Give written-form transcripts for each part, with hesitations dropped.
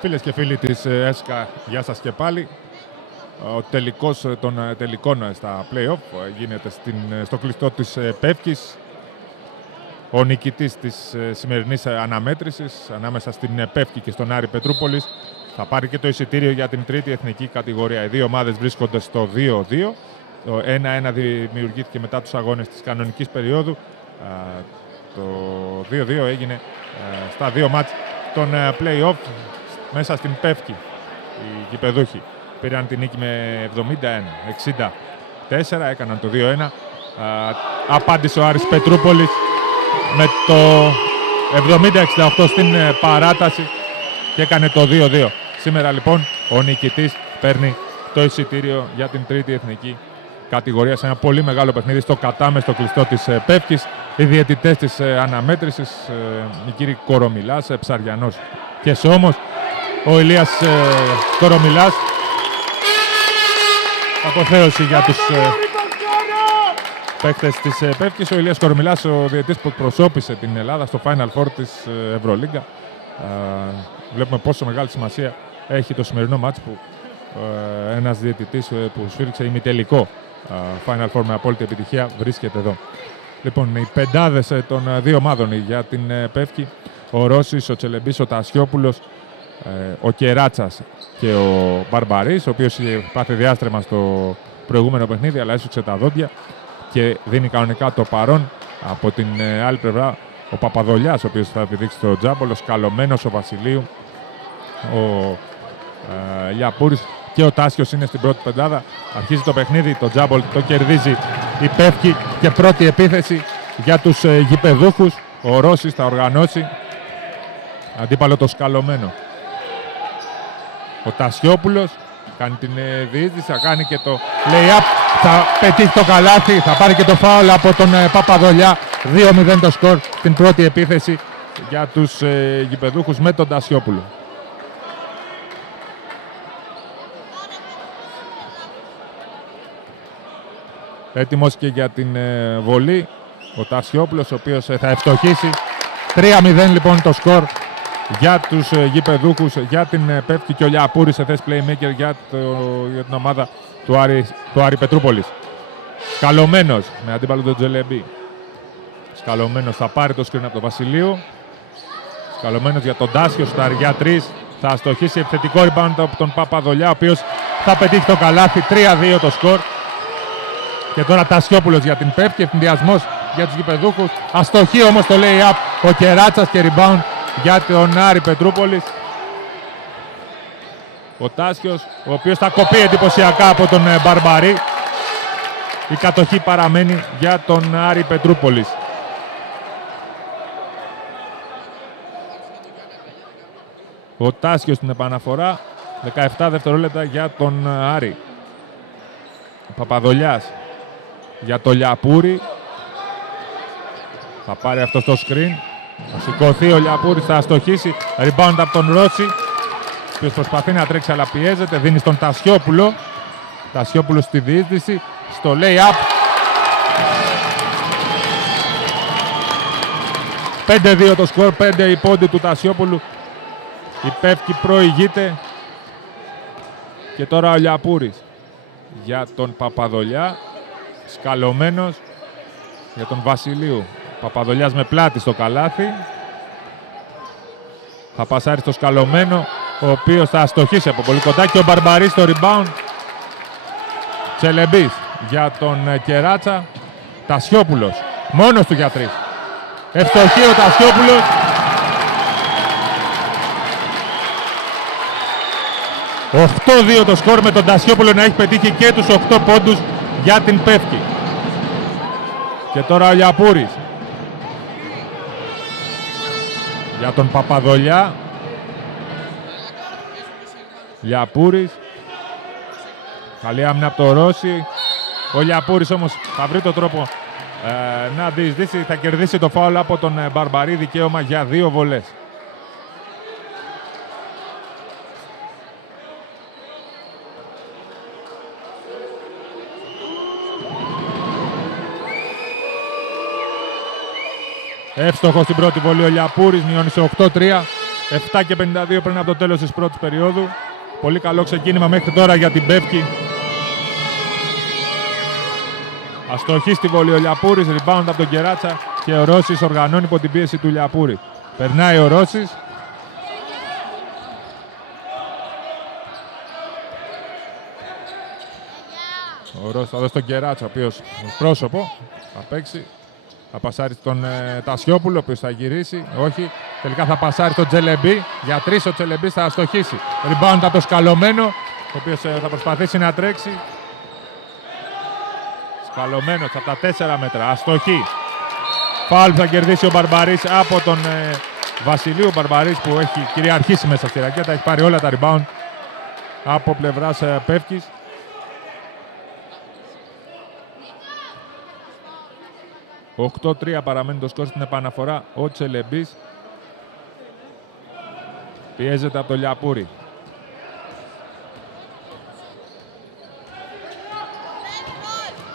Φίλες και φίλοι της ΕΣΚΑ, γεια σας και πάλι. Ο τελικός των τελικών στα play-off γίνεται στο κλειστό της Πεύκης. Ο νικητής της σημερινής αναμέτρησης ανάμεσα στην Πεύκη και στον Άρη Πετρούπολης θα πάρει και το εισιτήριο για την τρίτη εθνική κατηγορία. Οι δύο ομάδες βρίσκονται στο 2-2. Το 1-1 δημιουργήθηκε μετά τους αγώνες της κανονικής περίοδου. Το 2-2 έγινε στα δύο μάτς των play-off μέσα στην Πεύκη. Οι γηπεδούχοι πήραν την νίκη με 71-64, έκαναν το 2-1. Απάντησε ο Άρης Πετρούπολης με το 70-68 στην παράταση και έκανε το 2-2. Σήμερα λοιπόν ο νικητής παίρνει το εισιτήριο για την τρίτη εθνική κατηγορία σε ένα πολύ μεγάλο παιχνίδι στο κατάμεστο κλειστό της Πεύκης. Οι διαιτητές της αναμέτρησης, οι κύριοι Κορομιλάς, Ψαριανός και Σόμος. Ο Ηλίας Κορομιλάς, αποθέωση για τους παίκτες της Πεύκης. Ο Ηλίας Κορομιλάς, ο διαιτητής που εκπροσώπησε την Ελλάδα στο Final Four της Ευρωλίγκα. Βλέπουμε πόσο μεγάλη σημασία έχει το σημερινό μάτς που ένας διαιτητής που σφύριξε ημιτελικό Final Four με απόλυτη επιτυχία βρίσκεται εδώ. Λοιπόν, οι πεντάδες των δύο ομάδων για την Πεύκη: ο Ρώσης, ο Τσελεμπής, ο Τασιόπουλος, ο Κεράτσας και ο Μπαρμπαρής, ο οποίος πάθει διάστρεμα στο προηγούμενο παιχνίδι, αλλά έσουξε τα δόντια και δίνει κανονικά το παρόν. Από την άλλη πλευρά, ο Παπαδολιάς, ο οποίος θα επιδείξει το τζάμπολο, Σκαλωμένος, ο Βασιλείου, ο Λιαπούρης και ο Τάσιος είναι στην πρώτη πεντάδα. Αρχίζει το παιχνίδι, το τζάμπολ το κερδίζει η Πεύκη και πρώτη επίθεση για τους γηπεδούχους. Ο Ρώσης θα οργανώσει, αντίπαλο το Σκαλωμένο. Ο Τασιόπουλος κάνει την διείσδυση, θα κάνει και το lay-up, θα πετύχει το καλάθι, θα πάρει και το φάουλ από τον Παπαδολιά. 2-0 το σκορ στην πρώτη επίθεση για τους γηπεδούχους με τον Τασιόπουλο. Έτοιμος και για την βολή ο Τασιόπουλος, ο οποίος θα ευστοχίσει. 3-0 λοιπόν το σκορ για τους γηπεδούχους, για την Πεύκη, και ο Λιαπούρης σε θέση playmaker για την ομάδα του Άρη Πετρούπολης. Σκαλωμένος με αντίπαλο τον Τζελεμπή. Σκαλωμένος θα πάρει το screen από τον Βασιλείου. Σκαλωμένος για τον Τάσιο, στα αριά 3. Θα αστοχίσει επιθετικό rebound από τον Παπαδολιά, ο οποίος θα πετύχει το καλάθι. 3-2 το σκορ. Και τώρα Τασιόπουλος για την Πεύκη, ευθυνδιασμός για τους γηπεδούχους. Αστοχή όμως το lay-up ο Κεράτσας και rebound για τον Άρη Πετρούπολης. Ο Τάσιος, ο οποίος θα κοπεί εντυπωσιακά από τον Μπαρμπαρή. Η κατοχή παραμένει για τον Άρη Πετρούπολης. Ο Τάσιος στην επαναφορά, 17 δευτερόλεπτα για τον Άρη. Ο Παπαδολιάς για το Λιαπούρη. Θα πάρει αυτό στο screen. Θα σηκωθεί ο Λιαπούρης, θα αστοχίσει. Rebound από τον Ρώση, ο οποίος προσπαθεί να τρέξει αλλά πιέζεται. Δίνει στον Τασιόπουλο. Τασιόπουλο στη διείσδυση, στο lay-up. 5-2 το σκορ, 5 οι πόντοι του Τασιόπουλου. Η Πεύκη προηγείται. Και τώρα ο Λιαπούρης για τον Παπαδολιά. Σκαλωμένος για τον Βασιλείου. Παπαδολιάς με πλάτη στο καλάθι. Θα πασάρει στο Σκαλωμένο, ο οποίος θα αστοχίσει από πολύ κοντά, και ο Μπαρμπαρής στο rebound. Τσελεμπής για τον Κεράτσα. Τασιόπουλος μόνος του για 3. Ευστοχεί ο Τασιόπουλος. «8-2 το σκορ», με τον Τασιόπουλο να έχει πετύχει και τους 8 πόντους για την Πεύκη. Και τώρα ο Λιαπούρης για τον Παπαδολιά. Λιαπούρης. Καλή άμυνα από το Ρώση. Ο Λιαπούρης όμως θα βρει τον τρόπο να διεισδύσει. Θα κερδίσει το φάουλ από τον Μπαρμπαρή. Δικαίωμα για 2 βολές. Εύστοχο στην πρώτη βολή ο Λιαπούρης, μειώνει σε 8-3. 7 και 52 πριν από το τέλος της πρώτης περίοδου. Πολύ καλό ξεκίνημα μέχρι τώρα για την Πεύκη. Αστοχή στη βολή ο Λιαπούρης, rebound από τον Κεράτσα και ο Ρώσης οργανώνει υπό την πίεση του Λιαπούρη. Περνάει ο Ρώσης. Ο Ρώσης θα δώσει τον Κεράτσα, ο οποίος πρόσωπο θα παίξει. Θα πασάρει στον Τασιόπουλο, ο οποίος θα γυρίσει. Όχι. Τελικά θα πασάρει στον Τζελεμπή. Για 3 ο Τζελεμπής θα αστοχίσει. Rebound από το Σκαλωμένο, ο οποίος θα προσπαθήσει να τρέξει. Σκαλωμένος από τα 4 μέτρα. Αστοχή. Φάουλ θα κερδίσει ο Μπαρμπαρής από τον Βασιλείου. Ο Μπαρμπαρής που έχει κυριαρχήσει μέσα στη ρακέτα. Έχει πάρει όλα τα rebound από πλευράς Πεύκης. 8-3 παραμένει το σκορ στην επαναφορά. Ο Τσελεμπής πιέζεται από το Λιαπούρη.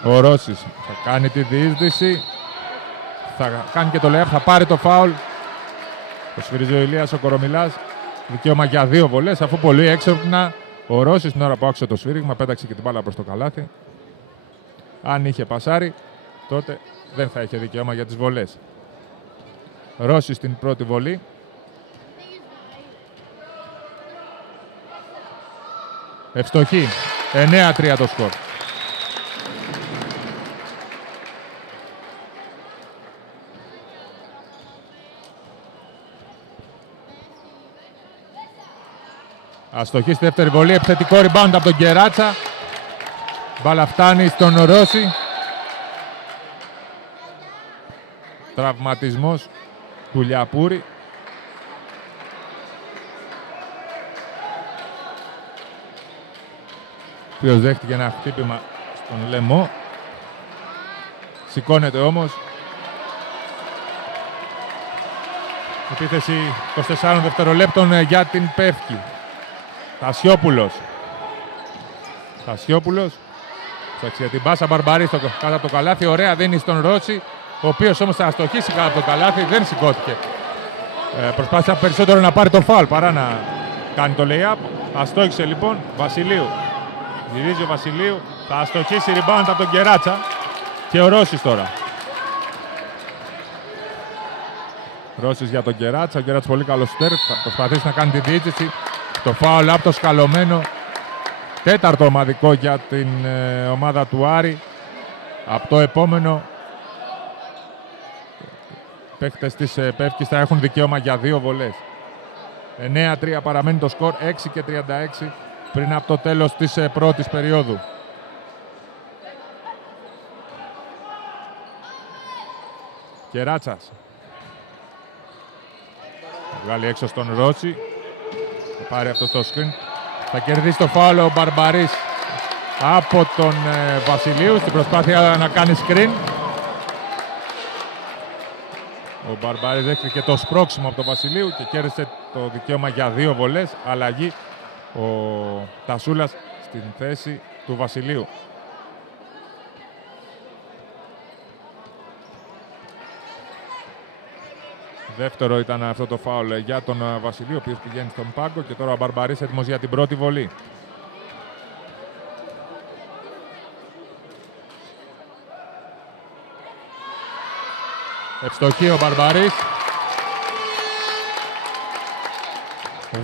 Ο Ρώσης θα κάνει τη διείσδυση. Θα κάνει και το layup, θα πάρει το φάουλ. Το σφυρίζει ο Ηλίας ο Κορομιλάς. Δικαίωμα για 2 βολές, αφού πολύ έξυπνα ο Ρώσης την ώρα που άκουσε το σφύριγμα πέταξε και την μπάλα προς το καλάθι. Αν είχε πασάρει, τότε δεν θα είχε δικαίωμα για τις βολές. Ρώσης στην πρώτη βολή. Ευστοχή. 9-3 το σκορ. Αστοχή στη δεύτερη βολή. Επιθετικό rebound από τον Κεράτσα. Μπάλα φτάνει στον Ρώση. Τραυματισμός του Λιαπούρη. Ο οποίος δέχτηκε ένα χτύπημα στον λαιμό. Σηκώνεται όμως. Επίθεση 24 δευτερολέπτων για την Πεύκη. Τασιόπουλος. Τασιόπουλος. Ψάξει για την πάσα Μπαρμπαρή κάτω από το καλάθι. Ωραία δίνει στον Ρώση. Ο οποίος όμως θα αστοχίσει κάτω από το καλάθι. Δεν σηκώθηκε. Προσπάθησε περισσότερο να πάρει το φάουλ παρά να κάνει το lay-up. Αστόχησε λοιπόν. Βασιλείου. Γυρίζει ο Βασιλείου. Θα αστοχίσει rebound από τον Κεράτσα. Και ο Ρώσης τώρα. Ρώσης για τον Κεράτσα. Ο Κεράτσα πολύ καλό στέρ. Θα προσπαθήσει να κάνει τη διοίκηση. Το φάουλ από το Σκαλωμένο. Τέταρτο ομαδικό για την ομάδα του Άρη. Από το επόμενο παίχτες της Πεύκης θα έχουν δικαίωμα για 2 βολές. 9-3 παραμένει το σκορ. 6 και 36 πριν από το τέλος της πρώτης περίοδου. Κεράτσας. Θα βγάλει έξω στον Ρώση. Θα πάρει αυτό το screen. Θα κερδίσει το φάουλ ο Μπαρμπαρής από τον Βασιλείου στην προσπάθεια να κάνει screen. Ο Μπαρμπαρής δέχτηκε το σπρώξιμο από τον Βασιλείου και κέρδισε το δικαίωμα για 2 βολές. Αλλαγή ο Τασούλας στην θέση του Βασιλείου. Δεύτερο ήταν αυτό το φάουλ για τον Βασιλείο, ο οποίος πηγαίνει στον πάγκο και τώρα ο Μπαρμπαρής έτοιμος για την πρώτη βολή. Ευστοχή ο Μπαρμπαρής.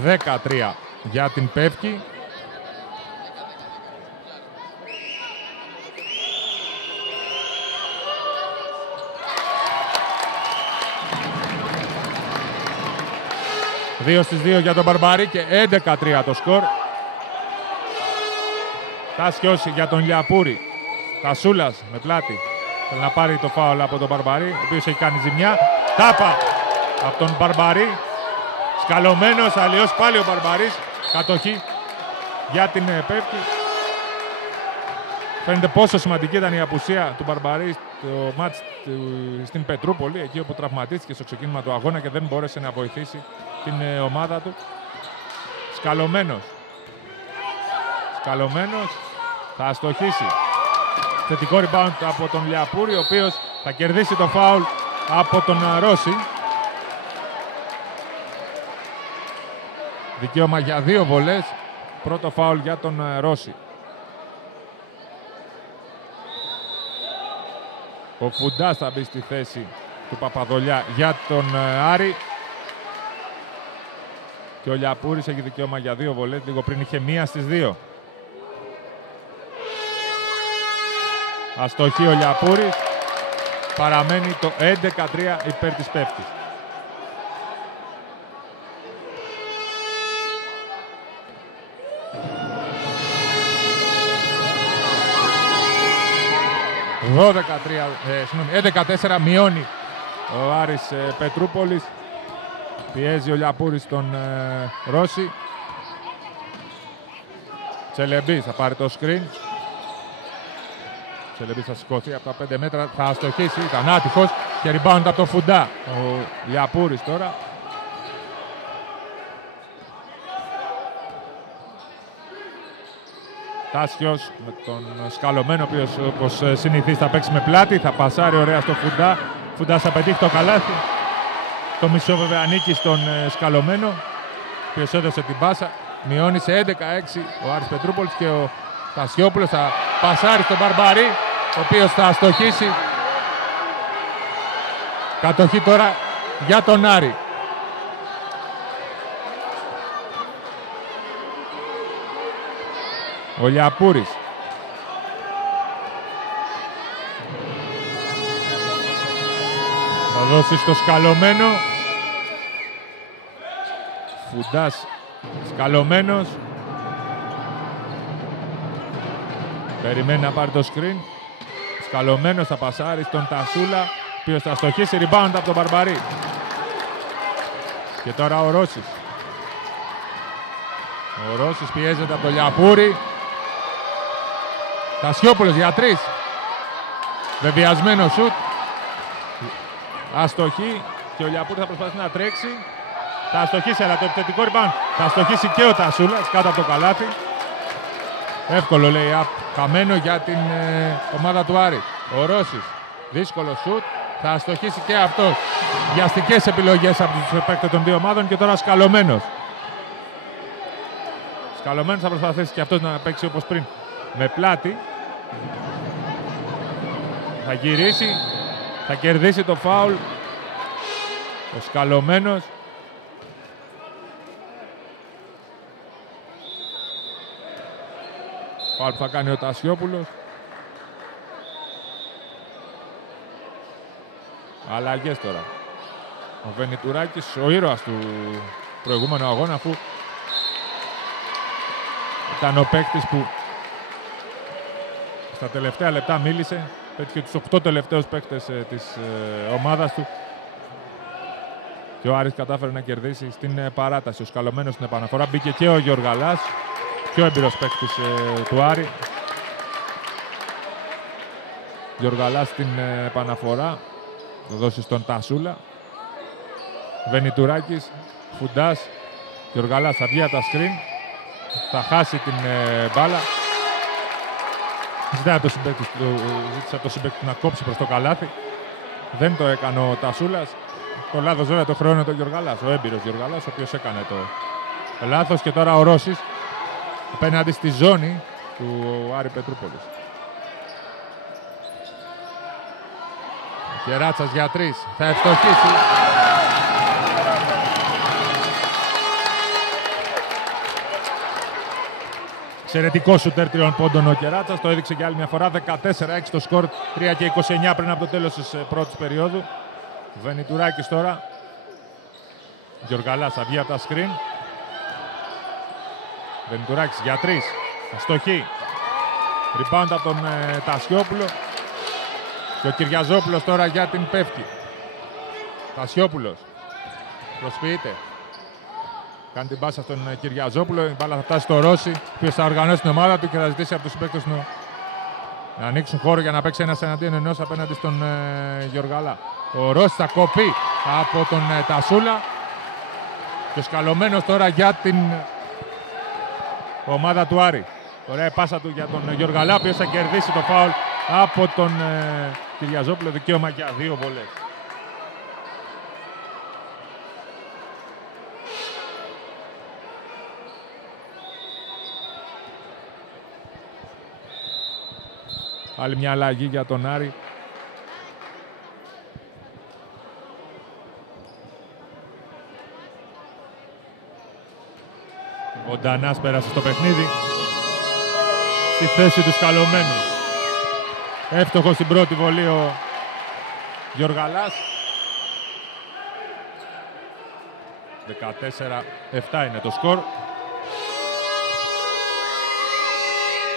13 για την Πεύκη. Δύο στις 2 για τον Μπαρμπαρή και 11-3 το σκορ. Τάσιος για τον Λιαπούρη. Τασούλας με πλάτη. Θέλει να πάρει το φάουλ από τον Μπαρμπαρή, ο οποίος έχει κάνει ζημιά. Τάπα από τον Μπαρμπαρή. Σκαλωμένος, αλλιώς πάλι ο Μπαρμπαρής. Κατοχή για την Πεύκη. Φαίνεται πόσο σημαντική ήταν η απουσία του Μπαρμπαρή στο μάτς στην Πετρούπολη, εκεί όπου τραυματίστηκε στο ξεκίνημα του αγώνα και δεν μπόρεσε να βοηθήσει την ομάδα του. Σκαλωμένος. Σκαλωμένος θα αστοχίσει. Θετικό rebound από τον Λιαπούρη, ο οποίος θα κερδίσει το φάουλ από τον Ρώση. δικαίωμα για 2 βολές. Πρώτο φάουλ για τον Ρώση. Ο Φουντάς θα μπει στη θέση του Παπαδολιά για τον Άρη. Και ο Λιαπούρης έχει δικαίωμα για 2 βολές. Λίγο πριν είχε 1 στις 2. Αστοχή ο Λιαπούρης. Παραμένει το 11-3 υπέρ της Πέφτης. ...11-4 μειώνει ο Άρης Πετρούπολης. Πιέζει ο Λιαπούρης τον Ρώση. Τσελεμπής θα πάρει το screen. Τσελεμπής θα σηκωθεί από τα 5 μέτρα, θα αστοχίσει, ήταν άτυχος και rebound από το Φουντά. Ο Λιαπούρης τώρα. Τάσιος με τον Σκαλωμένο, ο οποίος όπως συνηθίζει θα παίξει με πλάτη, θα πασάρει ωραία στο Φουντά. Φουντάς θα πετύχει το καλάθι. Το μισό βέβαια ανήκει στον Σκαλωμένο, ο οποίος έδωσε την πάσα. Μειώνει σε 11-6 ο Άρης Πετρούπολης και ο Τασιόπουλος θα πασάρει στον Μπαρμπαρί, ο οποίος θα αστοχίσει. Κατοχή τώρα για τον Άρη. Ο Λιαπούρης. Θα δώσει στο Σκαλωμένο. Φουντάς Σκαλωμένος. Περιμένει να πάρει το screen. Σκαλωμένος θα πασάρει στον Τασούλα, ο οποίος θα στοχίσει, rebound από τον Μπαρμπαρί. Και τώρα ο Ρώσης. Ο Ρώσης πιέζεται από τον Λιαπούρη. Τασιόπουλος για 3. Βεβαιασμένο σουτ. Αστοχή και ο Λιαπούρης θα προσπαθήσει να τρέξει. Θα αστοχίσει, αλλά το επιθετικό rebound θα αστοχίσει και ο Τασούλας κάτω από το καλάθι. Εύκολο λέει χαμένο για την ομάδα του Άρη. Ο Ρώσης, δύσκολο σουτ, θα αστοχίσει και αυτός. Βιαστικές επιλογές από τους παίκτες των δύο ομάδων και τώρα Σκαλωμένος. Σκαλωμένος θα προσπαθήσει και αυτός να παίξει όπως πριν με πλάτη. Θα γυρίσει, θα κερδίσει το φάουλ ο Σκαλωμένος. Φάουλ που θα κάνει ο Τασιόπουλος. Αλλαγές τώρα. Ο Βενιτουράκης, ο ήρωας του προηγούμενου αγώνα, αφού ήταν ο παίκτης που στα τελευταία λεπτά μίλησε, πέτυχε τους 8 τελευταίους παίκτες της ομάδας του και ο Άρης κατάφερε να κερδίσει στην παράταση. Ο Σκαλωμένος στην επαναφορά, μπήκε και ο Γιοργαλάς, πιο έμπειρος παίκτης του Άρη. Γιοργαλάς στην επαναφορά, θα δώσει στον Τασούλα. Βενιτουράκης, Φουντάς, Γιοργαλάς θα βγει από τα screen, θα χάσει την μπάλα. Ζητάει από το συμπαίκτη του να κόψει προς το καλάθι. Δεν το έκανε ο Τασούλας. Το λάθος βέβαια το χρεώνει τον Γιοργαλάς, ο έμπειρος Γιοργαλάς, ο οποίος έκανε το λάθος. Και τώρα ο Ρώσης απέναντι στη ζώνη του Άρη Πετρούπολης. Κεράτσας για 3, θα ευστοχίσει. Εξαιρετικό σουτέρ 3 πόντων ο Κεράτσας, το έδειξε για άλλη μια φορά. 14-6 το σκορ, 3 και 29 πριν από το τέλος της πρώτης περίοδου. Βενιτουράκης τώρα. Γιοργαλάς θα βγει από τα screen. Βενιτουράκης για 3, αστοχή. Rebound από τον Τασιόπουλο. Και ο Κυριαζόπουλος τώρα για την Πέφτη. Τασιόπουλος προσποιείται. Κάνει την πάσα στον Κυριαζόπουλο. Η μπάλα θα φτάσει στο Ρώση, ο οποίος θα οργανώσει την ομάδα του και θα ζητήσει από τους συμπαίκτες να ανοίξουν χώρο για να παίξει ένας εναντίον ενός απέναντι στον Γιοργαλά. Ο Ρώση θα κοπεί από τον Τασούλα. Και ο Σκαλωμένος τώρα για την ομάδα του Άρη. Ωραία η πάσα του για τον Γιοργαλά, ο οποίος θα κερδίσει το φάουλ από τον Κυριαζόπουλο. Δικαίωμα για 2 βολές. Άλλη μια αλλαγή για τον Άρη. Ο Ντανάς πέρασε στο παιχνίδι στη θέση του σκαλωμένου. Εύστοχος στην πρώτη βολή ο Γιοργαλάς. 14-7 είναι το σκορ.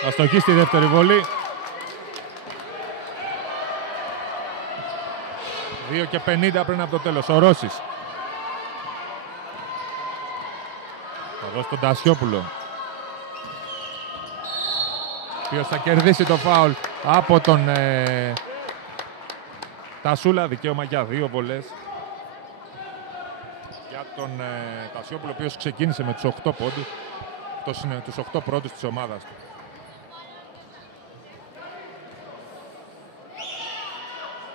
Αστοχή στη δεύτερη βολή. 2:50 πριν από το τέλος. Ο Ρώσης. Θα δώσει τον Τασιόπουλο. Ο οποίος θα κερδίσει το φάουλ από τον Τασούλα. Δικαίωμα για 2 βολές. Για τον Τασιόπουλο, ο οποίος ξεκίνησε με τους 8 πόντους. Αυτός είναι τους 8 πρώτους της ομάδας του.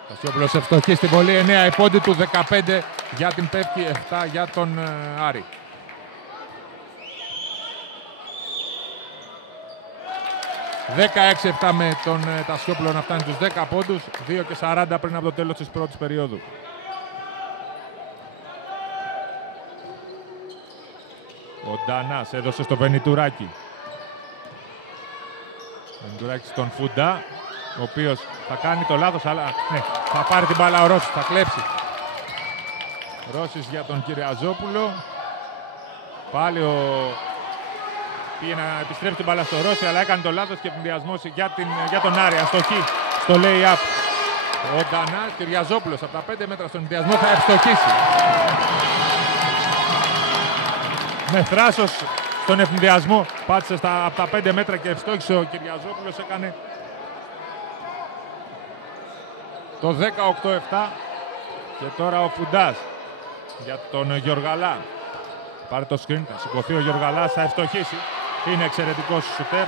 Τασιόπουλος ευστοχή στη βολή. 9 η πόντη του, 15 για την πέφτει, 7 για τον Άρη. (16-7) με τον Τασιόπουλο να φτάνει τους 10 πόντους. 2:40 πριν από το τέλος της πρώτης περίοδου. Ο Ντανάς έδωσε στο Βενιτουράκη. Βενιτουράκη στον Φούντα, ο οποίος θα κάνει το λάθος, αλλά ναι, θα πάρει την μπάλα ο Ρώσης, θα κλέψει. Ρώσης για τον Κυριαζόπουλο. Πάλι πήγε να επιστρέψει την μπάλα στο Ρώση, αλλά έκανε το λάθος και ευνηδιασμός για τον Άρη. Αστοχή στο lay-up. Ο Ντανάς, Κυριαζόπουλος από τα 5 μέτρα στον ευνηδιασμό θα ευστοχίσει. Με θράσος στον ευνηδιασμό πάτησε από τα 5 μέτρα και ευστόχησε ο Κυριαζόπουλος. Έκανε το 18-7 και τώρα ο Φουντάς για τον Γιοργαλά. Πάρε το screen, θα σηκωθεί ο Γιοργαλάς, θα ευστοχίσει. Είναι εξαιρετικός σουτέρ.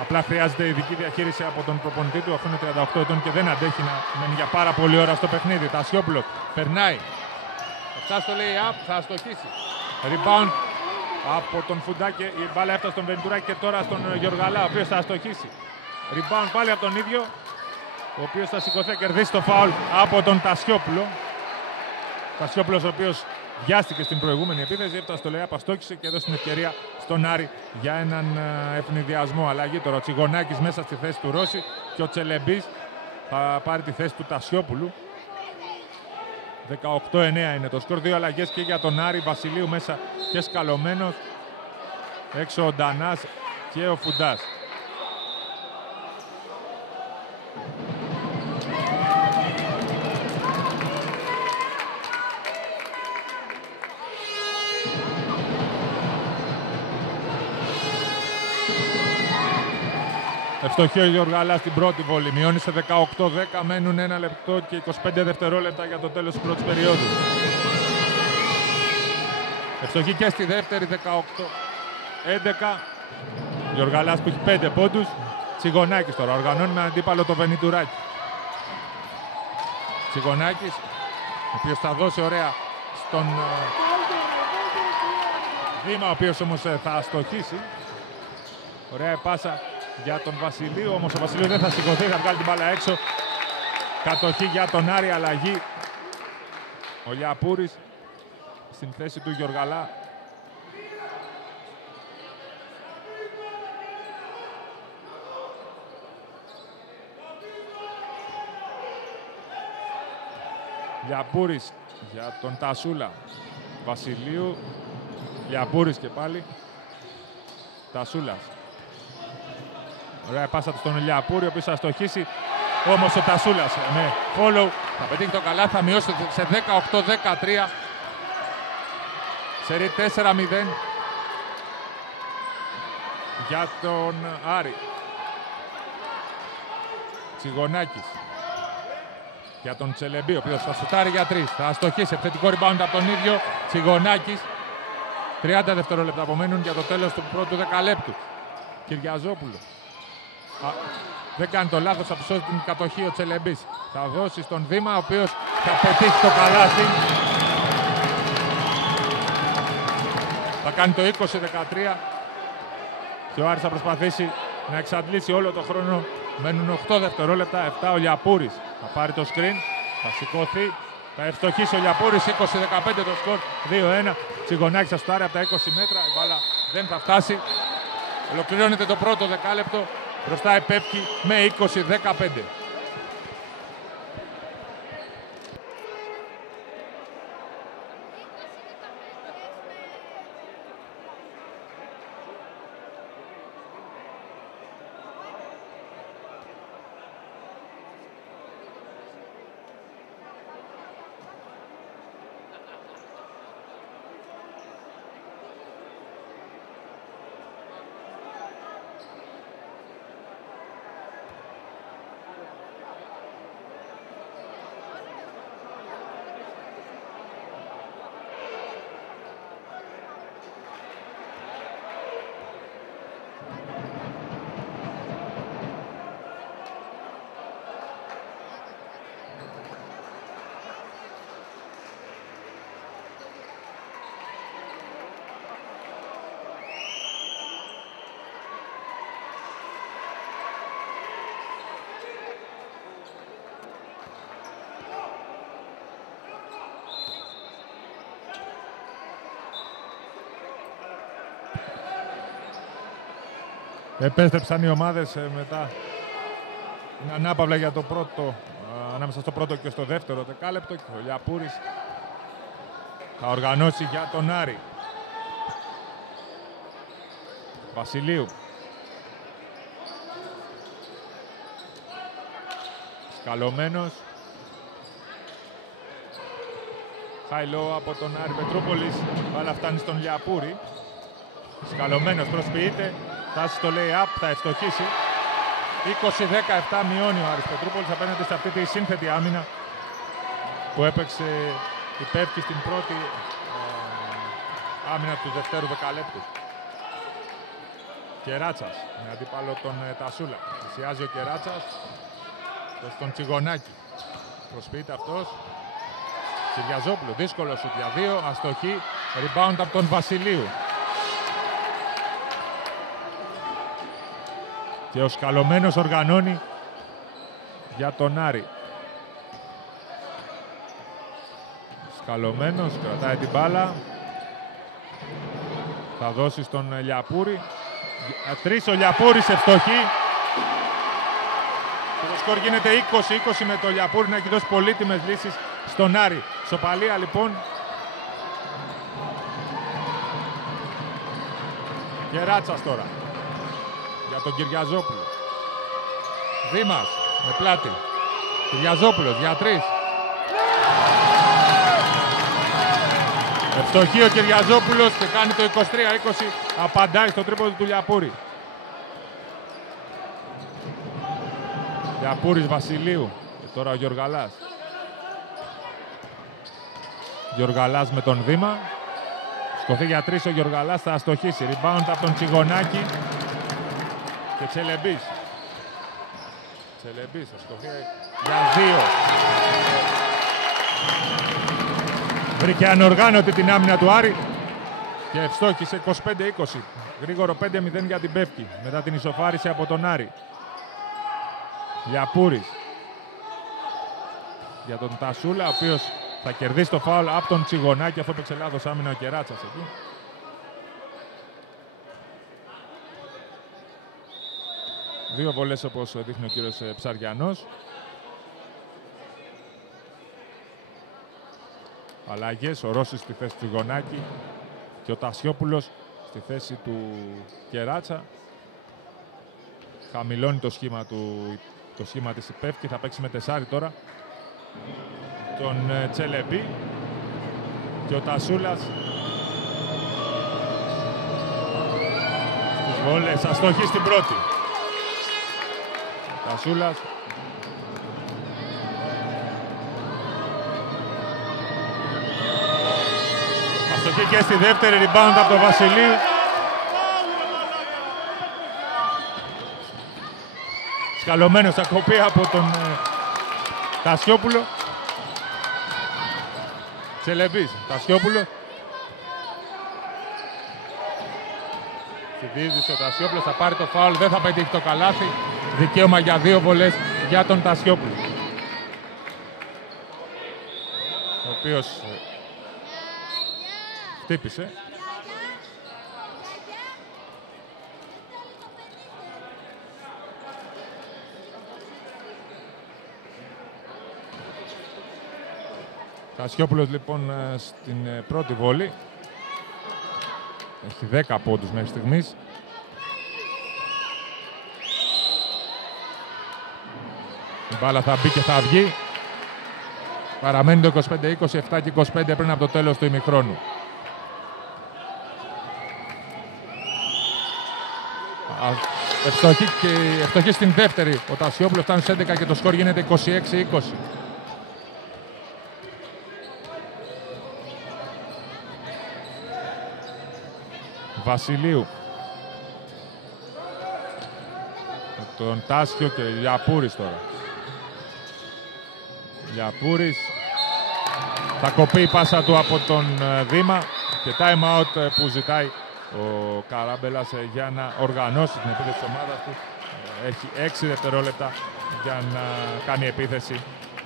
Απλά χρειάζεται ειδική διαχείριση από τον προπονητή του, αφού είναι 38 ετών και δεν αντέχει να μένει για πάρα πολλή ώρα στο παιχνίδι. Τασιόπουλος περνάει. Αυτά στο lay-up, θα αστοχίσει. Rebound από τον Φουντάκη. Η μπάλα έφτασε στον Βεντουράκη και τώρα στον Γιοργαλά, ο οποίος θα αστοχίσει. Rebound πάλι από τον ίδιο, ο οποίος θα σηκωθεί, κερδίσει το φάουλ από τον Τασιόπουλο. Τασιόπουλος, ο οποίος βιάστηκε στην προηγούμενη επίθεση, έφτασε στο lay-up, αστόχησε και έδωσε την ευκαιρία στον Άρη για έναν ευνηδιασμό. Αλλαγή τώρα. Ο Τσιγονάκης μέσα στη θέση του Ρώση και ο Τσελεμπής θα πάρει τη θέση του Τασιόπουλου. 18-9 είναι το σκορ. 2 αλλαγές και για τον Άρη. Βασιλείου μέσα και σκαλωμένος. Έξω ο Ντανάς και ο Φουντάς. Ευστοχή ο Γιοργαλάς στην πρώτη βολή. Μειώνει σε 18-10. Μένουν 1 λεπτό και 25 δευτερόλεπτα για το τέλος της πρώτης περίοδου. Ευστοχή και στη δεύτερη. 18-11. Γιοργαλάς που έχει 5 πόντους. Τσιγονάκης τώρα. Οργανώνει με αντίπαλο το Βενιτουράκη. Τσιγονάκης, ο οποίος θα δώσει ωραία στον Δήμα, ο οποίος όμως θα αστοχίσει. Ωραία πάσα για τον Βασιλείου, όμως ο Βασιλείου δεν θα σηκωθεί, θα βγάλει την μπάλα έξω. Κατοχή για τον Άρη, αλλαγή. Ο Λιαπούρης στην θέση του Γιοργαλά. Λιαπούρης για τον Τασούλα. Βασιλείου, Λιαπούρης και πάλι. Τασούλας. Ωραία πάσα του στον Λιαπούρη, ο οποίος θα αστοχίσει. Όμως ο Τασούλας με follow θα πετύχει το καλά, θα μειώσει σε 18-13. Σερί 4-0 για τον Άρη. Τσιγονάκης για τον Τσελεμπή, ο οποίος θα σουτάρει για 3. Θα αστοχίσει, επιθετικό rebound από τον ίδιο. Τσιγονάκης. 30 δευτερόλεπτα απομένουν για το τέλος του πρώτου δεκαλέπτου. Κυριαζόπουλο. Δεν κάνει το λάθος, θα του σώσει την κατοχή ο Τσελεμπής. Θα δώσει στον Δήμα, ο οποίος θα πετύχει το καλάθι. Θα κάνει το 20-13 και ο Άρης θα προσπαθήσει να εξαντλήσει όλο το χρόνο Μένουν 8 δευτερόλεπτα, 7 ο Λιαπούρης. Θα πάρει το screen, θα σηκώθει, θα ευστοχίσει ο Λιαπούρης, 20-15 το σκορ, 2-1. Τσιγωνάκης θα σουτάρει από τα 20 μέτρα, η μπάλα δεν θα φτάσει. Ολοκληρώνεται το πρώτο δεκάλεπτο, μπροστά η Πεύκη με 20-15. Επέστρεψαν οι ομάδες μετά την ανάπαυλα για το πρώτο, ανάμεσα στο πρώτο και στο δεύτερο δεκάλεπτο, και ο Λιαπούρης θα οργανώσει για τον Άρη. Βασιλείου. Σκαλωμένος. Χάιλο από τον Άρη Πετρούπολης. Μπάλα φτάνει στον Λιαπούρη. Σκαλωμένος προσποιείται. Φτάσει στο lay-up, θα ευστοχίσει. 20-17 μειώνει ο Άρης Πετρούπολης απέναντι σε αυτή τη σύνθετη άμυνα που έπαιξε η Πεύκη στην πρώτη άμυνα του δευτέρου δεκαλέπτου. Κεράτσας με αντίπαλο τον Τασούλα. Πλησιάζει ο Κεράτσας στον Τσιγωνάκη. Προσποιείται αυτός. Κυριαζόπουλο, δύσκολο σουτ για 2, αστοχή. Rebound από τον Βασιλείου. Και ο Σκαλωμένος οργανώνει για τον Άρη. Σκαλωμένος κρατάει την μπάλα. Θα δώσει στον Λιαπούρη. 3 ο Λιαπούρης, ευστοχή. Το σκορ γίνεται 20-20 με το Λιαπούρη να έχει δώσει πολύτιμες λύσεις στον Άρη. Σοπαλία λοιπόν. Κεράτσας τώρα. Για τον Κυριαζόπουλο. Δήμας με πλάτη. Κυριαζόπουλος για 3. Ευστοχή ο Κυριαζόπουλος και κάνει το 23-20. Απαντάει στο τρίποντο του Λιαπούρη. Λιαπούρης Βασιλείου. Και τώρα ο Γιοργαλάς. Γιοργαλάς με τον Δήμα. Σκοθεί για 3 ο Γιοργαλάς, θα αστοχίσει. Rebound από τον Τσιγωνάκη. Και Τσελεμπής. Τσελεμπής θα σκοθεί για 2. Βρήκε ανοργάνωτη την άμυνα του Άρη και ευστόχησε 25-20. Γρήγορο 5-0 για την Πεύκη μετά την ισοφάριση από τον Άρη. Λιαπούρης για τον Τασούλα, ο οποίος θα κερδίσει το φάουλ από τον Τσιγωνάκη, αφού έπαιξε λάθος άμυνα ο Κεράτσας εκεί. Δύο βολές όπως δείχνει ο κύριος Ψαριανός. Αλλαγές, ο Ρώσης στη θέση του Τσιγωνάκη και ο Τασιόπουλος στη θέση του Κεράτσα. Χαμηλώνει το σχήμα της Πεύκη, θα παίξει με τεσάρι τώρα τον Τσελεμπή και ο Τασούλας στις βόλες, αστοχή στην πρώτη. Ο Τασούλας αστοχή και στη δεύτερη, rebound από τον Βασιλείου. Σκαλωμένος θα κοπεί από τον Τασιόπουλο. Τσελεμπής, Τασιόπουλο. Συνδύζει ο Τασιόπουλος, θα πάρει το φάουλ, δεν θα πετύχει το καλάθι. Δικαίωμα για 2 βολές για τον Τασιόπουλο, ο οποίος χτύπησε. Τασιόπουλος λοιπόν στην πρώτη βόλη. Έχει 10 πόντους μέχρι στιγμής. Η μπάλα θα μπει και θα βγει. Παραμένει το 25-27 και 25 πριν από το τέλος του ημιχρόνου. Ευστοχή στην δεύτερη. Ο Τασιόπουλος φτάνει σε 11 και το σκορ γίνεται 26-20. Βασιλείου. Τον Τάσιο και Λιαπούρης τώρα. Λιαπούρης. Θα κοπεί η πάσα του από τον Δήμα και time out που ζητάει ο Καράμπελας για να οργανώσει την επίθεση της ομάδας του. Έχει 6 δευτερόλεπτα για να κάνει επίθεση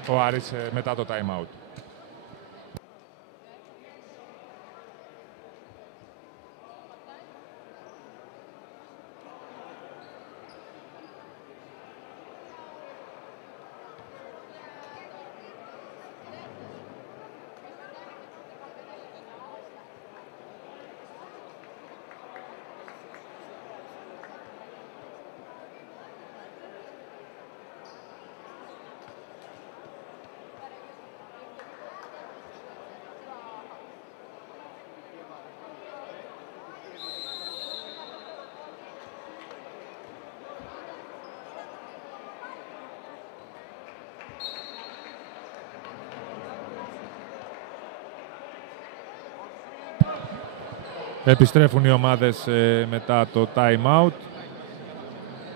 ο Άρης μετά το time out. Επιστρέφουν οι ομάδες μετά το time out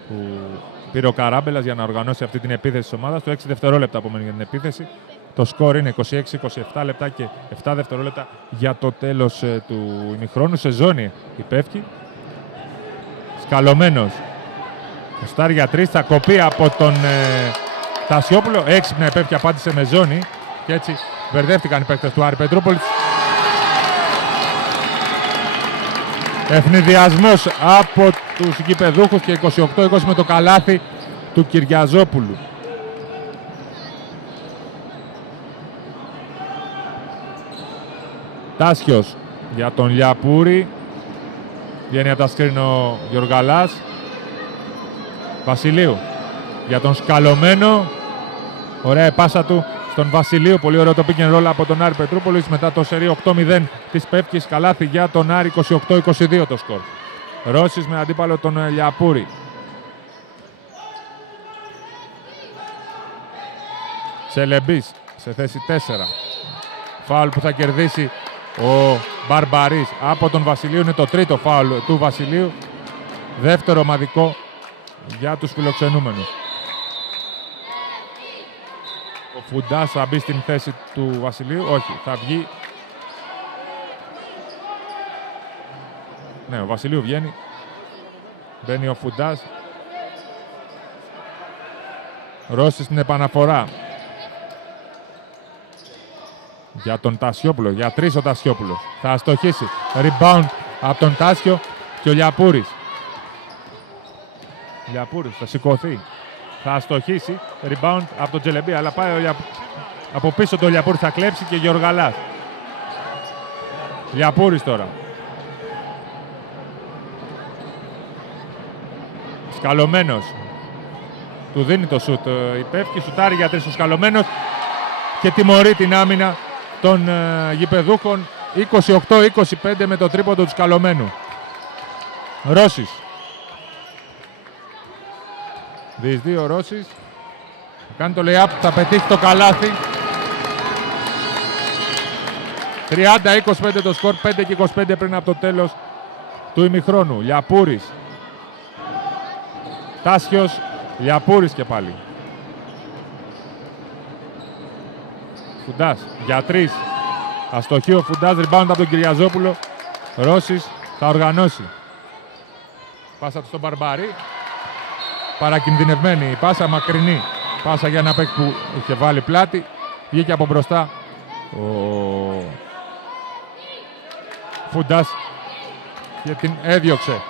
που πήρε ο Καράμπελας για να οργανώσει αυτή την επίθεση της ομάδας. Το 6 δευτερόλεπτα απομένει για την επίθεση. Το σκορ είναι 26-27 λεπτά και 7 δευτερόλεπτα για το τέλος του ημιχρόνου. Σε ζώνη υπεύχει. Σκαλωμένος. Ο Στάρ για 3 θα κοπεί από τον Τασιόπουλο. Έξυπνα υπεύχει, απάντησε με ζώνη. Και έτσι μπερδεύτηκαν οι παίκτες του Άρη Πετρούπολης. Ευνηδιασμός από τους γηπεδούχους και 28-20 με το καλάθι του Κυριαζόπουλου. Τάσιος για τον Λιαπούρη. Βγαίνει από τα σκριν ο Γιοργαλάς. Βασιλείου για τον Σκαλωμένο. Ωραία η πάσα του στον Βασιλείου. Πολύ ωραίο το pick and roll από τον Άρη Πετρούπολης. Μετά το σερί 8-0 της Πεύκης. Καλάθι για τον Άρη, 28-22 το σκορ. Ρώσης με αντίπαλο τον Λιαπούρη. Τσελεμπής σε θέση 4. Φάουλ που θα κερδίσει ο Μπαρμπαρής από τον Βασιλείου. Είναι το τρίτο φάουλ του Βασιλείου. Δεύτερο ομαδικό για τους φιλοξενούμενους. Ο Φουντάς θα μπει στην θέση του Βασιλείου. Όχι, θα βγει. Ναι, ο Βασιλείου βγαίνει. Μπαίνει ο Φουντάς. Ρώση στην επαναφορά. Για τον Τασιόπουλο. Για 3 ο Τασιόπουλος. Θα αστοχίσει. Rebound από τον Τάσιο και ο Λιαπούρης. Λιαπούρης θα σηκωθεί. Θα αστοχίσει. Rebound από τον Τζελεμπή. Αλλά πάει από πίσω το Λιαπούρη. Θα κλέψει και Γεωργαλάς. Λιαπούρης τώρα. Σκαλωμένος. Του δίνει το σουτ. Υπεύκει. Σουτάρει για 3 ο Σκαλωμένος. Και τιμωρεί την άμυνα των γηπεδούχων. 28-25 με το τρίποντο του Σκαλωμένου. Ρώσης. Διεισδύει ο Ρώσης. Κάνει το lay-up, θα πετύχει το καλάθι. 30-25 το σκορ, 5 και 25 πριν από το τέλος του ημιχρόνου. Λιαπούρης. Τάσιος, Λιαπούρης και πάλι. Φουντάς για 3. Αστοχεί ο Φουντάς, rebound από τον Κυριαζόπουλο. Ρώσης θα οργανώσει. Πάσα του στον Μπαρμπάρη. Παρακινδυνευμένη η πάσα, μακρινή. Πάσα για ένα παίκτη που είχε βάλει πλάτη. Βγήκε από μπροστά ο Φουντάς και την έδιωξε.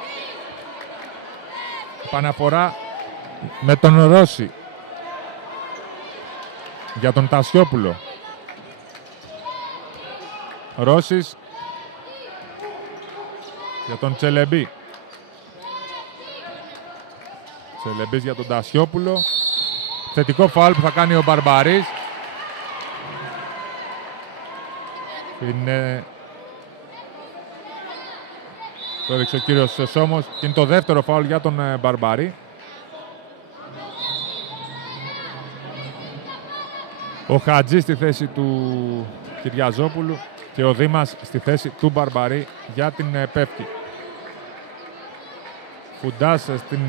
Επαναφορά με τον Ρώση για τον Τασιόπουλο. Ρώσης για τον Τσελεμπή. Τσελεμπής για τον Τασιόπουλο. Θετικό φάουλ που θα κάνει ο Μπαρμπαρής. Είναι... Το έδειξε ο κύριος Σόμος και είναι το δεύτερο φάουλ για τον Μπαρμπαρή. Ο Χατζής στη θέση του Κυριαζόπουλου και ο Δήμας στη θέση του Μπαρμπαρή για την Πεύκη. Φουντάς στην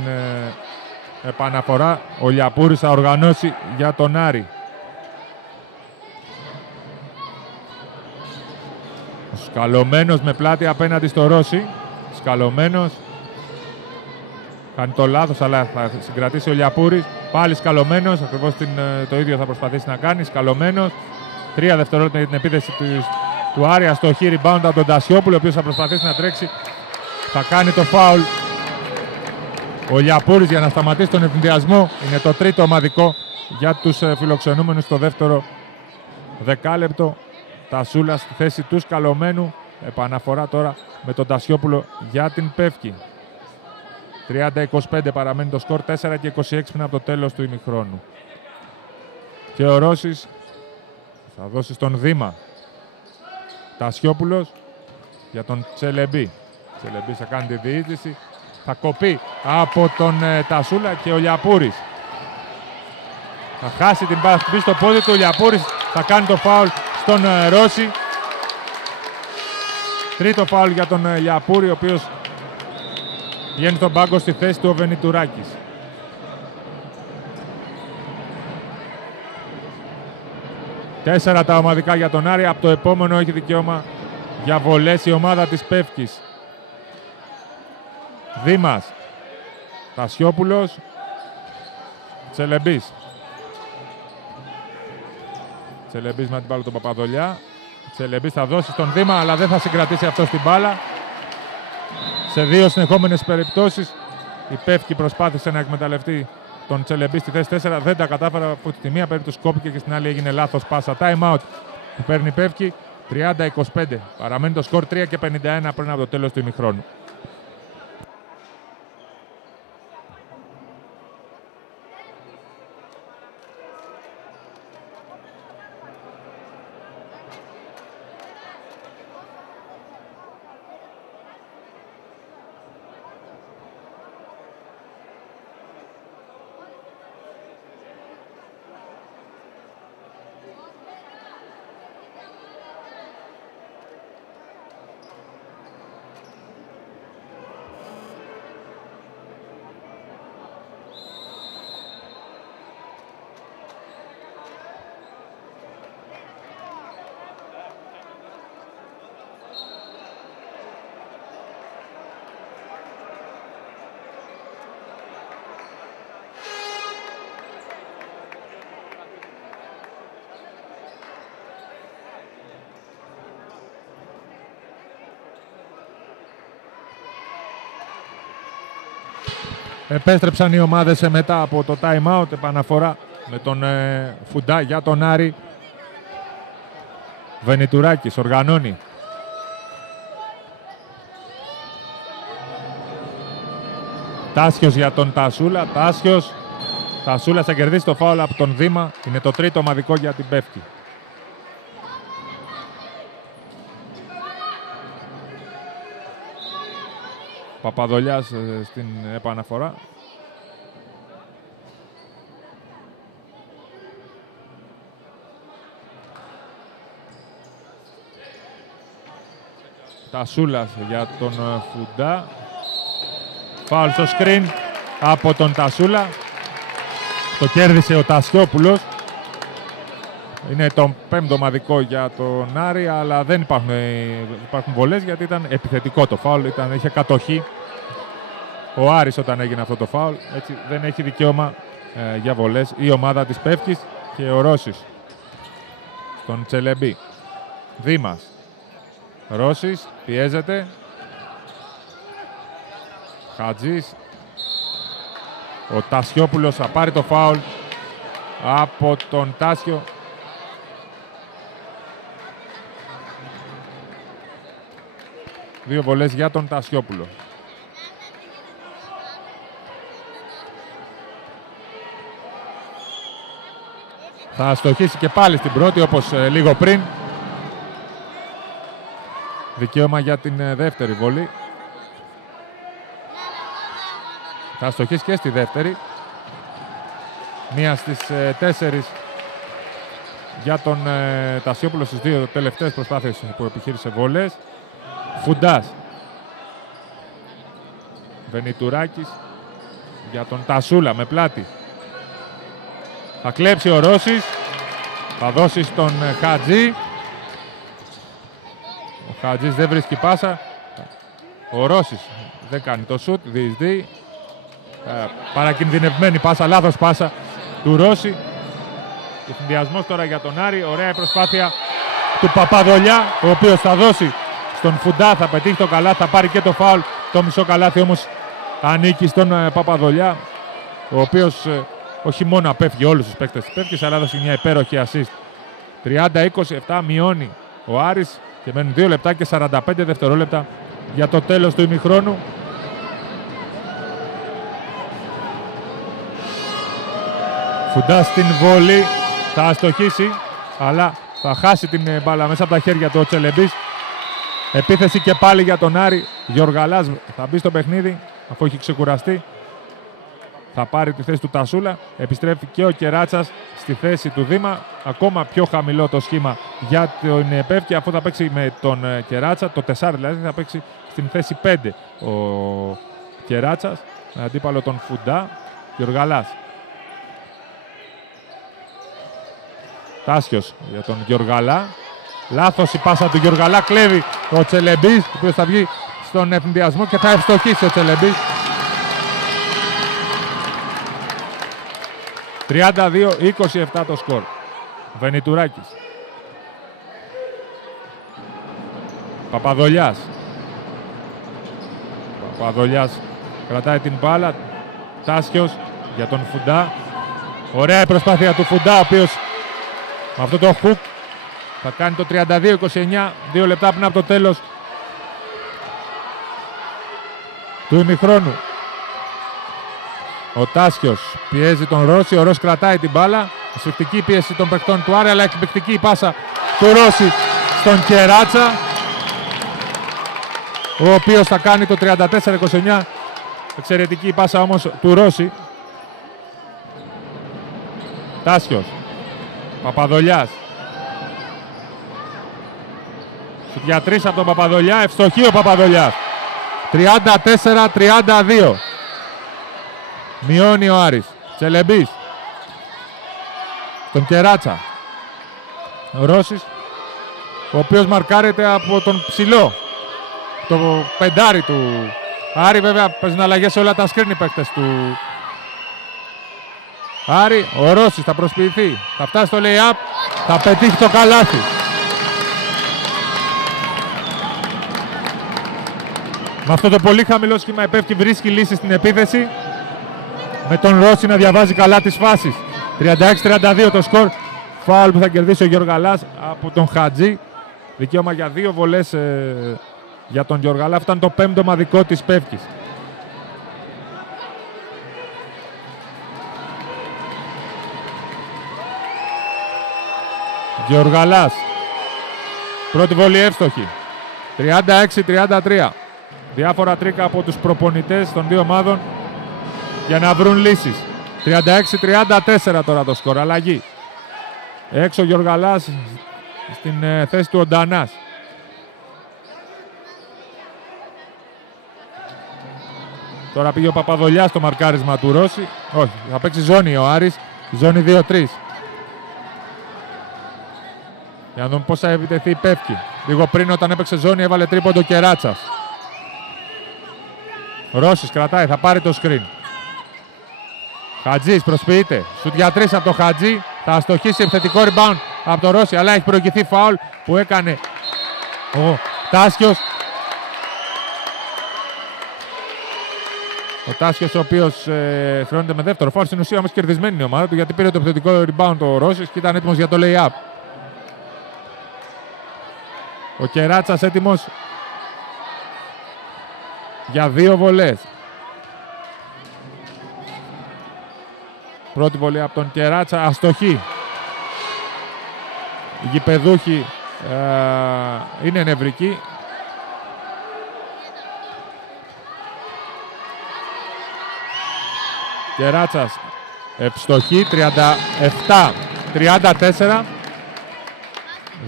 επαναφορά. Ο Λιαπούρης θα οργανώσει για τον Άρη. Ο Σκαλωμένος με πλάτη απέναντι στο Ρώση. Σκαλωμένος. Κάνει το λάθος, αλλά θα συγκρατήσει ο Λιαπούρης. Πάλι Σκαλωμένος, ακριβώς το ίδιο θα προσπαθήσει να κάνει. Σκαλωμένος. 3 δευτερόλεπτα για την επίθεση του Άρη. Αστοχή rebound από τον Τασιόπουλο, ο οποίος θα προσπαθήσει να τρέξει. Θα κάνει το φάουλ ο Λιαπούρης για να σταματήσει τον ευνηδιασμό. Είναι το τρίτο ομαδικό για τους φιλοξενούμενους στο δεύτερο δεκάλεπτο. Τασούλα στη θέση του Σκαλωμένου. Επαναφορά τώρα με τον Τασιόπουλο για την Πεύκη. 30-25 παραμένει το σκορ, 4 και 26 πριν από το τέλος του ημιχρόνου. Και ο Ρώσης θα δώσει στον Δήμα. Τασιόπουλος για τον Τσελεμπή. Τσελεμπή θα κάνει τη διείσδυση. Θα κοπεί από τον Τασούλα και ο Λιαπούρης. Θα χάσει την μπάλα στο πόδι του. Ο Λιαπούρης θα κάνει το φάουλ στον Ρώση. Τρίτο φάουλ για τον Λιαπούρη, ο οποίος βγαίνει στον πάγκο στη θέση του ο Βενιτουράκης. Τέσσερα τα ομαδικά για τον Άρη. Από το επόμενο έχει δικαίωμα για βολές η ομάδα της Πεύκης. Δήμας. Τασιόπουλος. Τσελεμπής. Τσελεμπής με την μπάλα του Παπαδολιά. Τσελεμπής θα δώσει στον Δήμα, αλλά δεν θα συγκρατήσει αυτό την μπάλα. Σε 2 συνεχόμενες περιπτώσεις η Πεύκη προσπάθησε να εκμεταλλευτεί τον Τσελεμπή στη θέση 4. Δεν τα κατάφερα, αφού στη μία περίπτωση κόπηκε και στην άλλη έγινε λάθος πάσα. Time out που παίρνει η Πεύκη. 30-25. Παραμένει το σκορ 3 και 51 πριν από το τέλος του ημιχρόνου. Επέστρεψαν οι ομάδες μετά από το time out. Επαναφορά με τον Φουντά για τον Άρη. Βενιτουράκης οργανώνει. Τάσιος για τον Τασούλα. Τασούλα θα κερδίσει το φάουλ από τον Δήμα. Είναι το τρίτο ομαδικό για την Πεύκη. Παπαδολιάς στην επαναφορά. Τασούλας για τον Φουντά. Φάουλ στο screen από τον Τασούλα. Το κέρδισε ο Τασιόπουλος. Είναι το πέμπτο ομαδικό για τον Άρη, αλλά δεν υπάρχουν βολές γιατί ήταν επιθετικό το φάουλ. Είχε κατοχή ο Άρης όταν έγινε αυτό το φάουλ. Έτσι δεν έχει δικαίωμα για βολές η ομάδα της Πεύκης και ο Ρώσης. Στον Τσελεμπή. Δήμας. Ρώσης πιέζεται. Χατζής. Ο Τασιόπουλος θα πάρει το φάουλ από τον Τάσιο. Δύο βολές για τον Τασιόπουλο. Θα στοχίσει και πάλι στην πρώτη όπως λίγο πριν. Δικαίωμα για την δεύτερη βολή. Θα στοχίσει και στη δεύτερη. Μία στις 4 για τον Τασιόπουλο στις δύο τελευταίες προσπάθειες που επιχείρησε βολές. Φουντάς. Βενιτουράκης για τον Τασούλα με πλάτη. Θα κλέψει ο Ρώσης. Θα δώσει στον Χατζή. Ο Χατζής δεν βρίσκει πάσα. Ο Ρώσης δεν κάνει το σουτ. Διεισδύει. Παρακινδυνευμένη πάσα. Λάθος πάσα του Ρώση. Και συνδυασμός τώρα για τον Άρη. Ωραία προσπάθεια του Παπαδολιά, ο οποίος θα δώσει στον Φουντά. Θα πετύχει το καλάθι. Θα πάρει και το φάουλ. Το μισό καλάθι όμως ανήκει στον Παπαδολιά, ο οποίος όχι μόνο απέφυγε όλους τους παίκτες της Πεύκης, αλλά έδωσε μια υπέροχη assist. 30-27 μειώνει ο Άρης και μένουν 2 λεπτά και 45 δευτερόλεπτα για το τέλος του ημιχρόνου. Φουντά στην βολή, θα αστοχίσει, αλλά θα χάσει την μπάλα μέσα από τα χέρια του ο Τσελεμπής. Επίθεση και πάλι για τον Άρη. Γιοργαλάς θα μπει στο παιχνίδι αφού έχει ξεκουραστεί. Θα πάρει τη θέση του Τασούλα. Επιστρέφει και ο Κεράτσας στη θέση του Δήμα. Ακόμα πιο χαμηλό το σχήμα για την Πεύκη, αφού θα παίξει με τον Κεράτσα. Το 4 δηλαδή θα παίξει στην θέση 5 ο Κεράτσας. Με αντίπαλο τον Φουντά. Γιοργαλάς. Τάσιος για τον Γιοργαλά. Λάθος η πάσα του Γιοργαλά. Κλέβει ο Τσελεμπής, ο οποίος θα βγει στον ευνηδιασμό και θα ευστοχίσει ο Τσελεμπής. 32-27 το σκορ. Βενιτουράκης. Παπαδολιάς. Παπαδολιάς κρατάει την μπάλα. Τάσιος για τον Φουντά. Ωραία η προσπάθεια του Φουντά, ο οποίος με αυτό το hook θα κάνει το 32-29, 2 λεπτά πριν από το τέλος του ημιχρόνου. Ο Τάσιος πιέζει τον Ρώση, ο Ρώση κρατάει την μπάλα. Ασφικτική πίεση των παιχτών του Άρη, αλλά εκπληκτική η πάσα του Ρώση στον Κεράτσα, ο οποίος θα κάνει το 34-29. Εξαιρετική η πάσα όμως του Ρώση. Τάσιος. Παπαδολιάς. Για 3 από τον Παπαδολιά, ευστοχεί ο Παπαδολιάς. 34-32. Μειώνει ο Άρης. Τσελεμπής. Τον Κεράτσα. Ο Ρώσης, ο οποίος μαρκάρεται από τον ψηλό. Το πεντάρι του Άρη, βέβαια παίζουν αλλαγές σε όλα τα σκριν οι παίκτες του Άρη. Ο Ρώσης θα προσποιηθεί. Θα φτάσει στο lay-up. Θα πετύχει το καλάθι. Με αυτό το πολύ χαμηλό σχήμα η Πεύκη βρίσκει λύση στην επίθεση. Με τον Ρώση να διαβάζει καλά τις φάσεις. 36-32 το σκορ. Φάουλ που θα κερδίσει ο Γιοργαλάς από τον Χατζή. Δικαίωμα για 2 βολές για τον Γιοργαλά. Αυτό ήταν το 5ο ομαδικό της Πεύκης. Γιοργαλάς. Πρώτη βολή εύστοχη. 36-33. Διάφορα τρίκα από τους προπονητές των δύο ομάδων για να βρουν λύσεις. 36-34 τώρα το σκορ. Αλλαγή. Έξω Γιοργαλάς στην θέση του Οντανάς. Τώρα πήγε ο Παπαδολιάς στο μαρκάρισμα του Ρώση. Όχι, θα παίξει ζώνη ο Άρης. Ζώνη 2-3. Για να δούμε πώς θα επιτεθεί η Πεύκη. Λίγο πριν όταν έπαιξε ζώνη έβαλε τρίποντο Κεράτσας. Ρώσης κρατάει, θα πάρει το screen. Χατζής προσποιείται. Σουτ για 3 από το Χατζή. Θα αστοχίσει επιθετικό rebound από το Ρώση, αλλά έχει προηγηθεί φάουλ που έκανε ο Τάσιος. Ο Τάσιος, ο οποίος χρεώνεται με δεύτερο φάουλ. Στην ουσία όμως κερδισμένη είναι η ομάδα του, γιατί πήρε το επιθετικό rebound ο Ρώσης και ήταν έτοιμος για το lay-up. Ο Κεράτσας έτοιμος για 2 βολές. Πρώτη βολή από τον Κεράτσα, αστοχή. Οι γηπεδούχοι είναι νευρικοί. Κεράτσας ευστοχή, 37-34.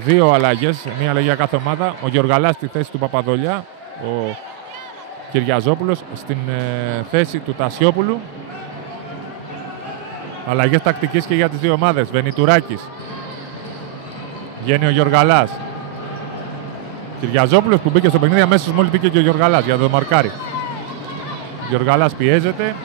2 αλλαγές, μία αλλαγή για κάθε ομάδα. Ο Γιοργαλάς στη θέση του Παπαδολιά, ο Κυριαζόπουλος στην θέση του Τασιόπουλου. Αλλαγές τακτικής και για τις δύο ομάδες. Βενιτουράκης. Βγαίνει ο Γιοργαλάς. Κυριαζόπουλος που μπήκε στο παιχνίδι αμέσως μόλις μπήκε και ο Γιοργαλάς για να το μαρκάρει. Γιοργαλάς πιέζεται.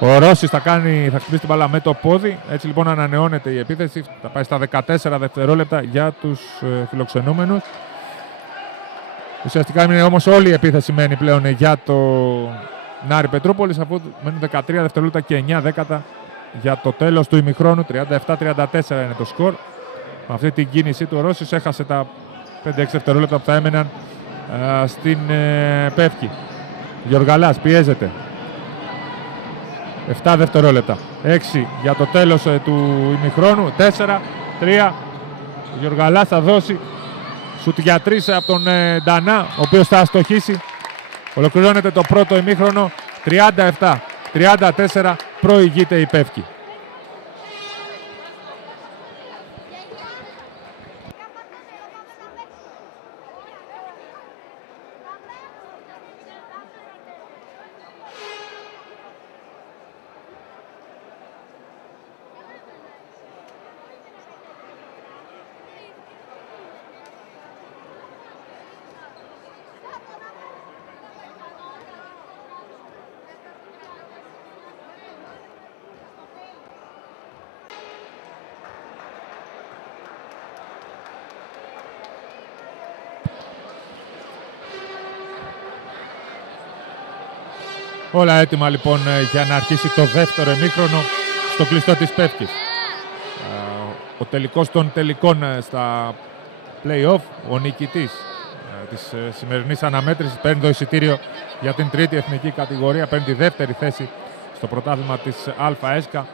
Ο Ρώσης θα χτυπήσει την μπάλα με το πόδι. Έτσι λοιπόν ανανεώνεται η επίθεση. Θα πάει στα 14 δευτερόλεπτα για τους φιλοξενούμενους. Ουσιαστικά είναι όμως όλη η επίθεση μένει πλέον για το Νάρη Πετρούπολης, αφού μένουν 13 δευτερόλεπτα και 9 δέκατα για το τέλος του ημιχρόνου. 37-34 είναι το σκορ. Με αυτή την κίνηση του Ρώσης έχασε τα 5-6 δευτερόλεπτα που θα έμεναν στην Πεύκη. Γιοργαλάς πιέζεται. 7 δευτερόλεπτα. 6 για το τέλος του ημιχρόνου. 4-3. Ο Γιοργαλάς θα δώσει σουτ για 3 από τον Ντανά, ο οποίος θα αστοχίσει. Ολοκληρώνεται το πρώτο ημίχρονο. 37-34. Προηγείται η Πεύκη. Όλα έτοιμα λοιπόν για να αρχίσει το δεύτερο ημίχρονο στο κλειστό της Πεύκης. Ο τελικός των τελικών στα play-off, ο νικητής της σημερινής αναμέτρησης παίρνει το εισιτήριο για την τρίτη εθνική κατηγορία, παίρνει τη δεύτερη θέση στο πρωτάθλημα της ΑΕΣΚΑ.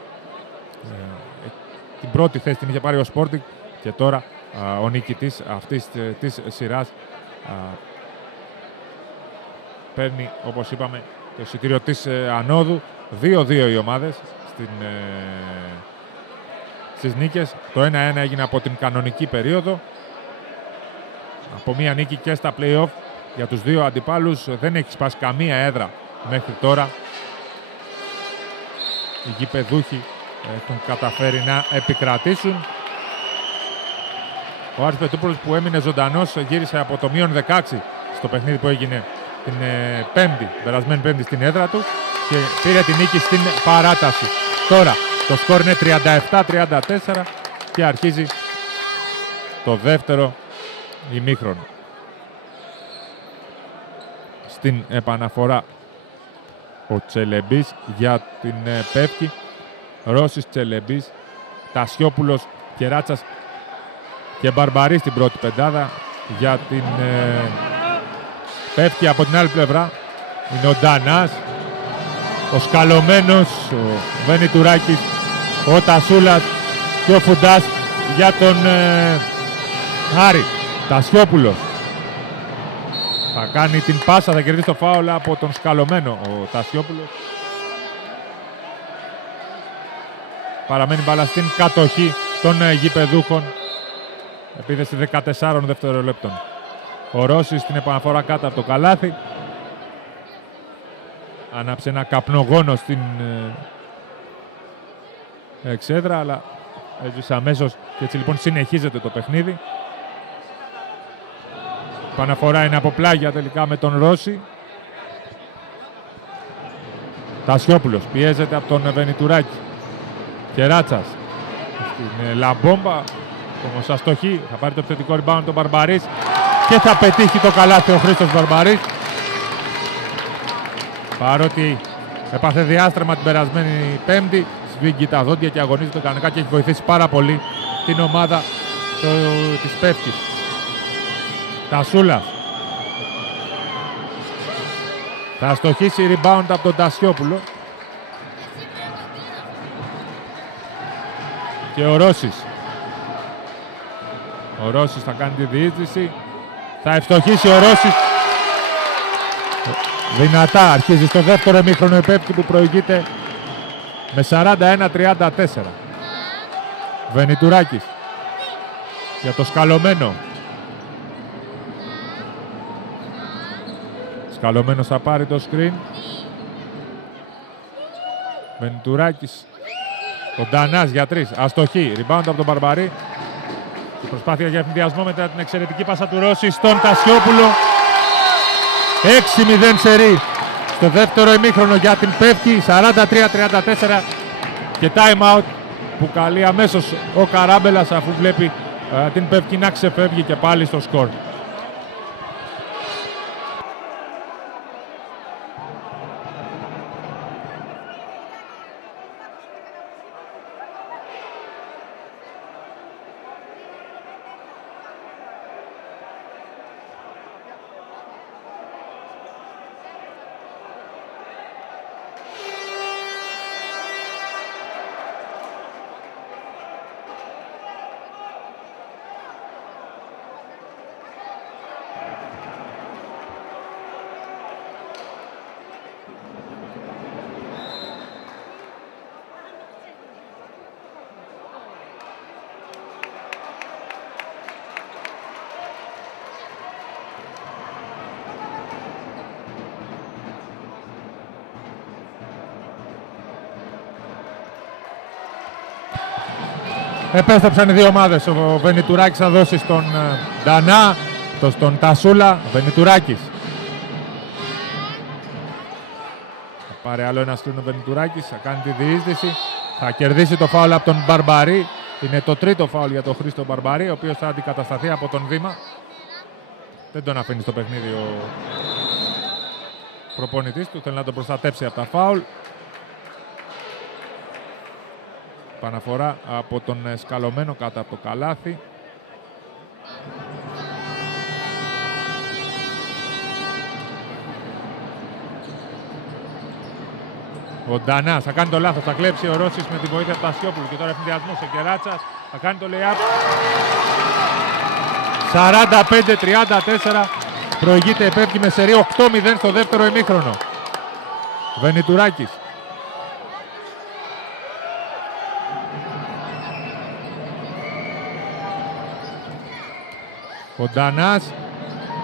Την πρώτη θέση την είχε πάρει ο Sporting και τώρα ο νικητής αυτής της σειράς παίρνει, όπως είπαμε, το εισιτήριο της ανόδου. 2-2 οι ομάδες στις νίκες. Το 1-1 έγινε από την κανονική περίοδο. Από μία νίκη και στα play-off για τους δύο αντιπάλους. Δεν έχει σπάσει καμία έδρα μέχρι τώρα. Οι γηπεδούχοι έχουν καταφέρει να επικρατήσουν. Ο Άρης Πετρούπολης, που έμεινε ζωντανός, γύρισε από το μείον 16 στο παιχνίδι που έγινε την περασμένη Πέμπτη στην έδρα του και πήρε τη νίκη στην παράταση. Τώρα το σκορ είναι 37-34 και αρχίζει το δεύτερο ημίχρονο. Στην επαναφορά ο Τσελεμπής για την Πεύκη. Ρώσης, Τσελεμπής, Τασιόπουλος, Κεράτσας και Μπαρμπαρή στην πρώτη πεντάδα. Για την Πεύκη από την άλλη πλευρά είναι ο Ντανάς, ο Σκαλωμένος, ο Βενιτουράκης, ο Τασούλας και ο Φουντάς για τον Άρη. Τασιόπουλος θα κάνει την πάσα, θα κερδίσει το φάουλ από τον Σκαλωμένο ο Τασιόπουλος. Παραμένει μπάλα στην κατοχή των γηπεδούχων. Επίθεση 14 δευτερολέπτων. Ο Ρώσης στην επαναφορά κάτω από το καλάθι. Άναψε ένα καπνογόνο στην εξέδρα, αλλά έσβησε αμέσως και έτσι λοιπόν συνεχίζεται το παιχνίδι. Παναφορά είναι από πλάγια τελικά με τον Ρώση. Τασιόπουλος πιέζεται από τον Βενιτουράκη. Κεράτσας. Είναι λαμπόμπα. Όμως αστοχή. Θα πάρει το επιθετικό rebound τον Μπαρμπαρής. Και θα πετύχει το καλάθι ο Χρήστος Μπαρμπαρής. Παρότι έπαθε διάστρεμα την περασμένη Πέμπτη, σβήγγει τα δόντια και αγωνίζεται κανονικά και έχει βοηθήσει πάρα πολύ την ομάδα της Πεύκης. Τασούλας. Θα αστοχίσει rebound από τον Τασιόπουλο. Και ο Ρώσης. Ο Ρώσης θα κάνει τη διείσδυση. Θα ευστοχίσει ο Ρώσης. Δυνατά αρχίζει στο δεύτερο ημίχρονο η Πεύκη που προηγείται με 41-34. Βενιτουράκης για το Σκαλωμένο. Σκαλωμένος θα πάρει το screen. Βενιτουράκης. Ο Ντανάς για 3. Αστοχή. Rebound από τον Μπαρμπαρή. Η προσπάθεια για ευνηδιασμό μετά την εξαιρετική πάσα του Ρώση στον Τασιόπουλο. 6-0 σερί στο δεύτερο ημίχρονο για την Πεύκη. 43-34 και time out που καλεί αμέσως ο Καράμπελας αφού βλέπει την Πεύκη να ξεφεύγει και πάλι στο σκορ. Επέστρεψαν οι δύο ομάδες. Ο Βενιτουράκης θα δώσει στον Ντανά, στον Τασούλα. Ο Βενιτουράκης. Θα πάρει άλλο ένα σκρίνο ο Βενιτουράκης, θα κάνει τη διείσδυση. Θα κερδίσει το φάουλ από τον Μπαρμπαρή. Είναι το τρίτο φάουλ για τον Χρήστο Μπαρμπαρή, ο οποίος θα αντικατασταθεί από τον Δήμα. Δεν τον αφήνει στο παιχνίδι ο προπονητής του, θέλει να τον προστατέψει από τα φάουλ. Παναφορά από τον Σκαλωμένο κάτω από το καλάθι. Ο Ντανάς θα κάνει το λάθος, θα κλέψει ο Ρώσης με τη βοήθεια του Τασιόπουλου και τώρα ευνηδιασμός ο Κεράτσας θα κάνει το lay-up. 45-34 προηγείται η Πεύκη με σερί 8-0 στο δεύτερο ημίχρονο. Βενιτουράκης. Ο Ντανάς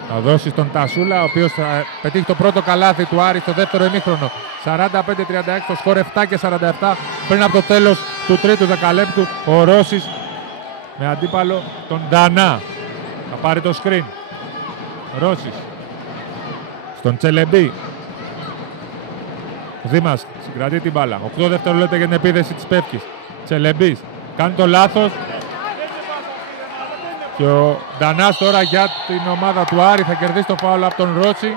θα δώσει στον Τασούλα, ο οποίος θα πετύχει το πρώτο καλάθι του Άρη στο δεύτερο ημίχρονο. 45-36 το σκορ, 7-47 πριν από το τέλος του τρίτου δεκαλέπτου. Ο Ρώσης με αντίπαλο τον Ντανά. Θα πάρει το screen. Ρώσης στον Τσελεμπή. Δήμας συγκρατεί την μπάλα. 8 δευτερόλεπτα για την επίδεση της Πεύκης. Τσελεμπής κάνει το λάθος. Και ο Ντανάς τώρα για την ομάδα του Άρη θα κερδίσει το φάουλ από τον Ρώση.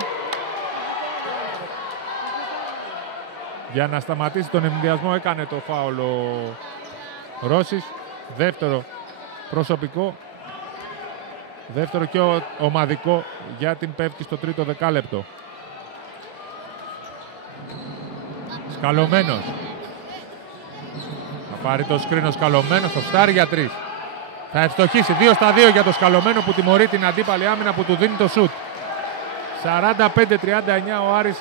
Για να σταματήσει τον ευνηδιασμό έκανε το φάουλ ο Ρώσης. Δεύτερο προσωπικό. Δεύτερο και ομαδικό για την Πεύκη στο τρίτο δεκάλεπτο. Σκαλωμένος. Θα πάρει το σκρίνο Σκαλωμένος, το στάρι για 3. Θα ευστοχίσει 2-2 για το Σκαλωμένο που τιμωρεί την αντίπαλη άμυνα που του δίνει το σουτ. 45-39 ο Άρης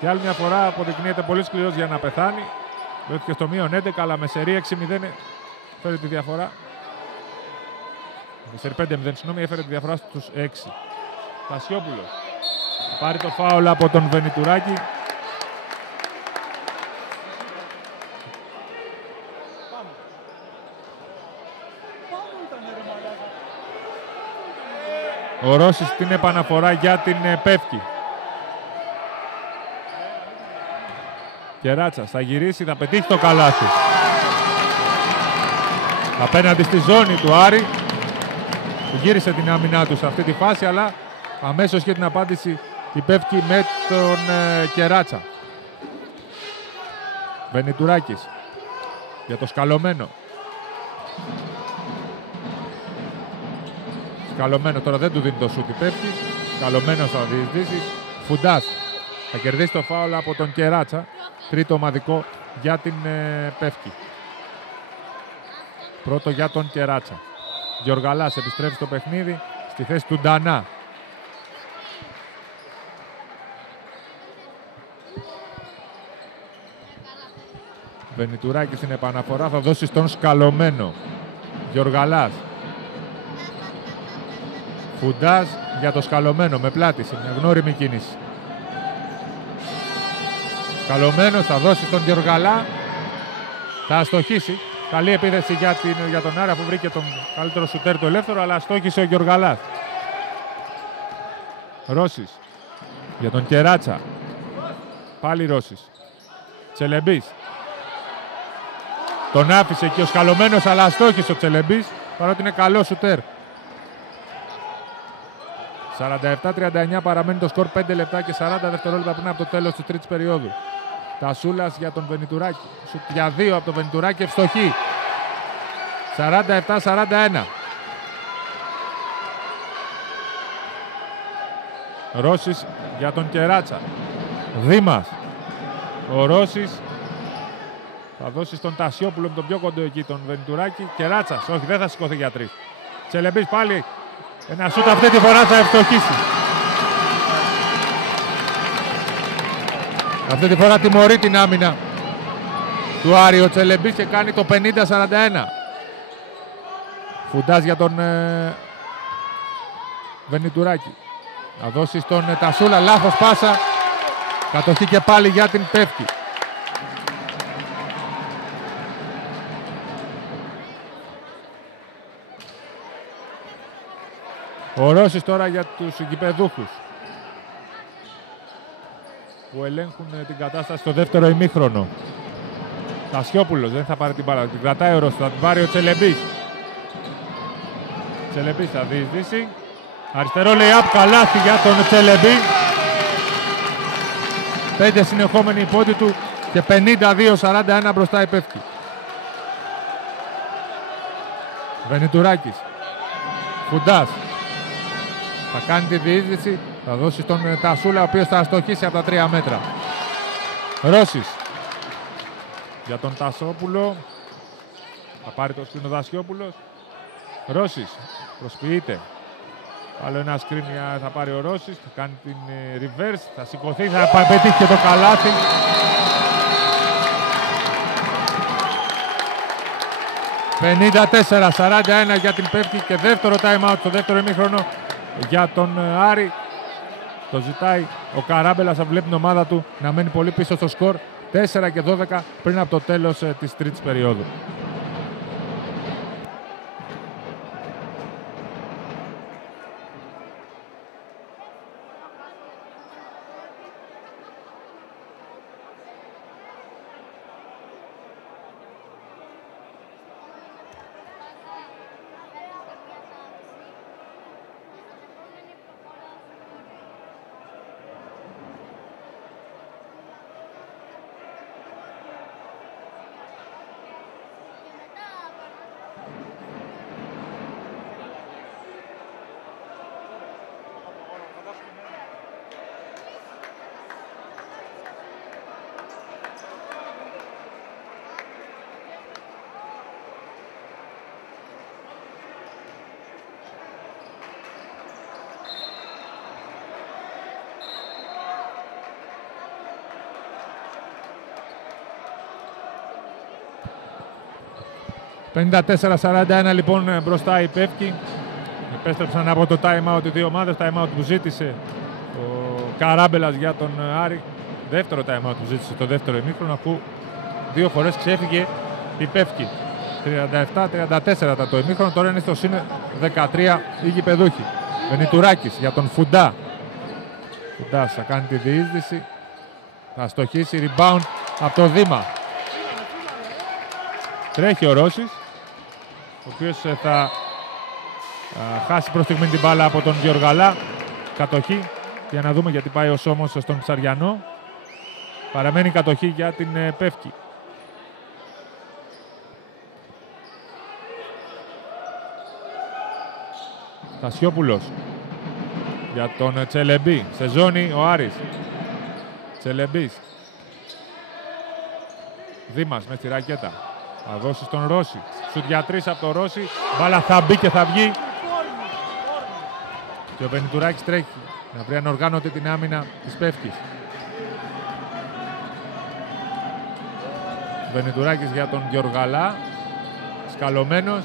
για άλλη μια φορά αποδεικνύεται πολύ σκληρός για να πεθάνει. Βρέθηκε στο μείον 11 αλλά με σερί 6-0 έφερε τη διαφορά. Με σερί 5-0 συγγνώμη, έφερε τη διαφορά στους 6. Τασιόπουλος θα πάρει το φάουλ από τον Βενιτουράκη. Ο Ρώσης την επαναφορά για την Πεύκη. Κεράτσας θα γυρίσει, θα πετύχει το καλάθι. Απέναντι στη ζώνη του Άρη. Γύρισε την άμυνά του σε αυτή τη φάση, αλλά αμέσως είχε την απάντηση η Πεύκη με τον Κεράτσα. Βενιτουράκης για το Σκαλωμένο. Σκαλωμένο τώρα δεν του δίνει το σούτ η Πεύκη. Σκαλωμένος θα διεισδύσει. Φουντάς θα κερδίσει το φάουλ από τον Κεράτσα. Τρίτο ομαδικό για την Πεύκη. Πρώτο για τον Κεράτσα. Γιοργαλάς επιστρέφει στο παιχνίδι στη θέση του Ντανά. Βενιτουράκη στην επαναφορά θα δώσει στον Σκαλωμένο. Γιοργαλάς. Φουντάς για το Σκαλωμένο με πλάτηση, μια γνώριμη κίνηση. Σκαλωμένος θα δώσει στον Γιοργαλά. Θα αστοχίσει. Καλή επίθεση για τον Άρη, αφού βρήκε τον καλύτερο σουτέρ του ελεύθερο, αλλά αστόχησε ο Γιοργαλάς. Ρώσης για τον Κεράτσα. Πάλι Ρώσης. Τσελεμπής. Τον άφησε και ο Σκαλωμένος, αλλά αστόχησε ο Τσελεμπής, παρότι είναι καλό σουτέρ. 47-39 παραμένει το σκορ, 5 λεπτά και 40 δευτερόλεπτα πριν από το τέλος της τρίτης περίοδου. Τασούλας για τον Βενιτουράκη. Σουτ για 2 από τον Βενιτουράκη, ευστοχή. 47-41. Ρώσης για τον Κεράτσα. Δήμας. Ο Ρώσης θα δώσει στον Τασιόπουλο με τον πιο κοντό εκεί τον Βενιτουράκη. Κεράτσας, όχι, δεν θα σηκωθεί για 3. Τσελεμπής πάλι. Ένα σούτ αυτή τη φορά θα ευστοχίσει. Αυτή τη φορά τιμωρεί την άμυνα του Άρη ο Τσελεμπής και κάνει το 50-41. Φουντάς για τον Βενιτουράκη. Θα δώσει στον Τασούλα, λάθος πάσα. Κατοχή και πάλι για την Πεύκη. Ο Ρώσης τώρα για τους γηπεδούχους που ελέγχουν την κατάσταση στο δεύτερο ημίχρονο. Τασιόπουλος δεν θα πάρει την μπάλα, την κρατάει ο Ρώσης, θα την πάρει ο Τσελεμπής. Τσελεμπής θα διεισδύσει. Αριστερό lay-up, καλάθι για τον Τσελεμπή. 5 συνεχόμενοι πόντοι του και 52-41 μπροστά η Πεύκη. Βενιτουράκης. Φουντάς. Θα κάνει τη διείσδυση, θα δώσει στον Τασούλα, ο οποίος θα αστοχίσει από τα 3 μέτρα. Ρώσης για τον Τασόπουλο. Θα πάρει το σκριν ο Δασιόπουλος. Ρώσης προσποιείται. Άλλο ένα σκριν θα πάρει ο Ρώσης, θα κάνει την reverse, θα σηκωθεί, θα πετύχει και το καλάθι. «54-41 για την Πεύκη και δεύτερο time out στο δεύτερο ημίχρονο για τον Άρη. Το ζητάει ο Καράμπελας, θα βλέπει την ομάδα του να μένει πολύ πίσω στο σκορ. 4 και 12 πριν από το τέλος της τρίτης περίοδου. «54-41 λοιπόν μπροστά η Πεύκη. Επέστρεψαν από το time out οι δύο ομάδες. Time out που ζήτησε ο Καράμπελας για τον Άρη. Δεύτερο time out που ζήτησε το δεύτερο ημίχρονο, αφού 2 φορές ξέφυγε η Πεύκη. 37-34 ήταν το ημίχρονο, τώρα είναι στο συν 13 οι γηπεδούχοι. Βενιτουράκης για τον Φουντά. Φουντάς θα κάνει τη διείσδυση. Θα στοχίσει, rebound από το Δήμα. Τρέχει ο Ρώσης, ο οποίος θα χάσει προς στιγμή την μπάλα από τον Γεωργαλά. Κατοχή, για να δούμε γιατί πάει ο Σόμος στον Ψαριανό. Παραμένει κατοχή για την Πεύκη. Τασιόπουλος για τον Τσελεμπή. Σε ζώνη ο Άρης. Τσελεμπής. Δήμας με τη ρακέτα. Θα δώσει στον Ρώση. Σουτ για 3 από τον Ρώση. Μπάλα θα μπει και θα βγει. Και ο Βενιτουράκης τρέχει να βρει ανοργάνωτη την άμυνα της Πεύκης. Βενιτουράκης για τον Γεωργαλά. Σκαλωμένος.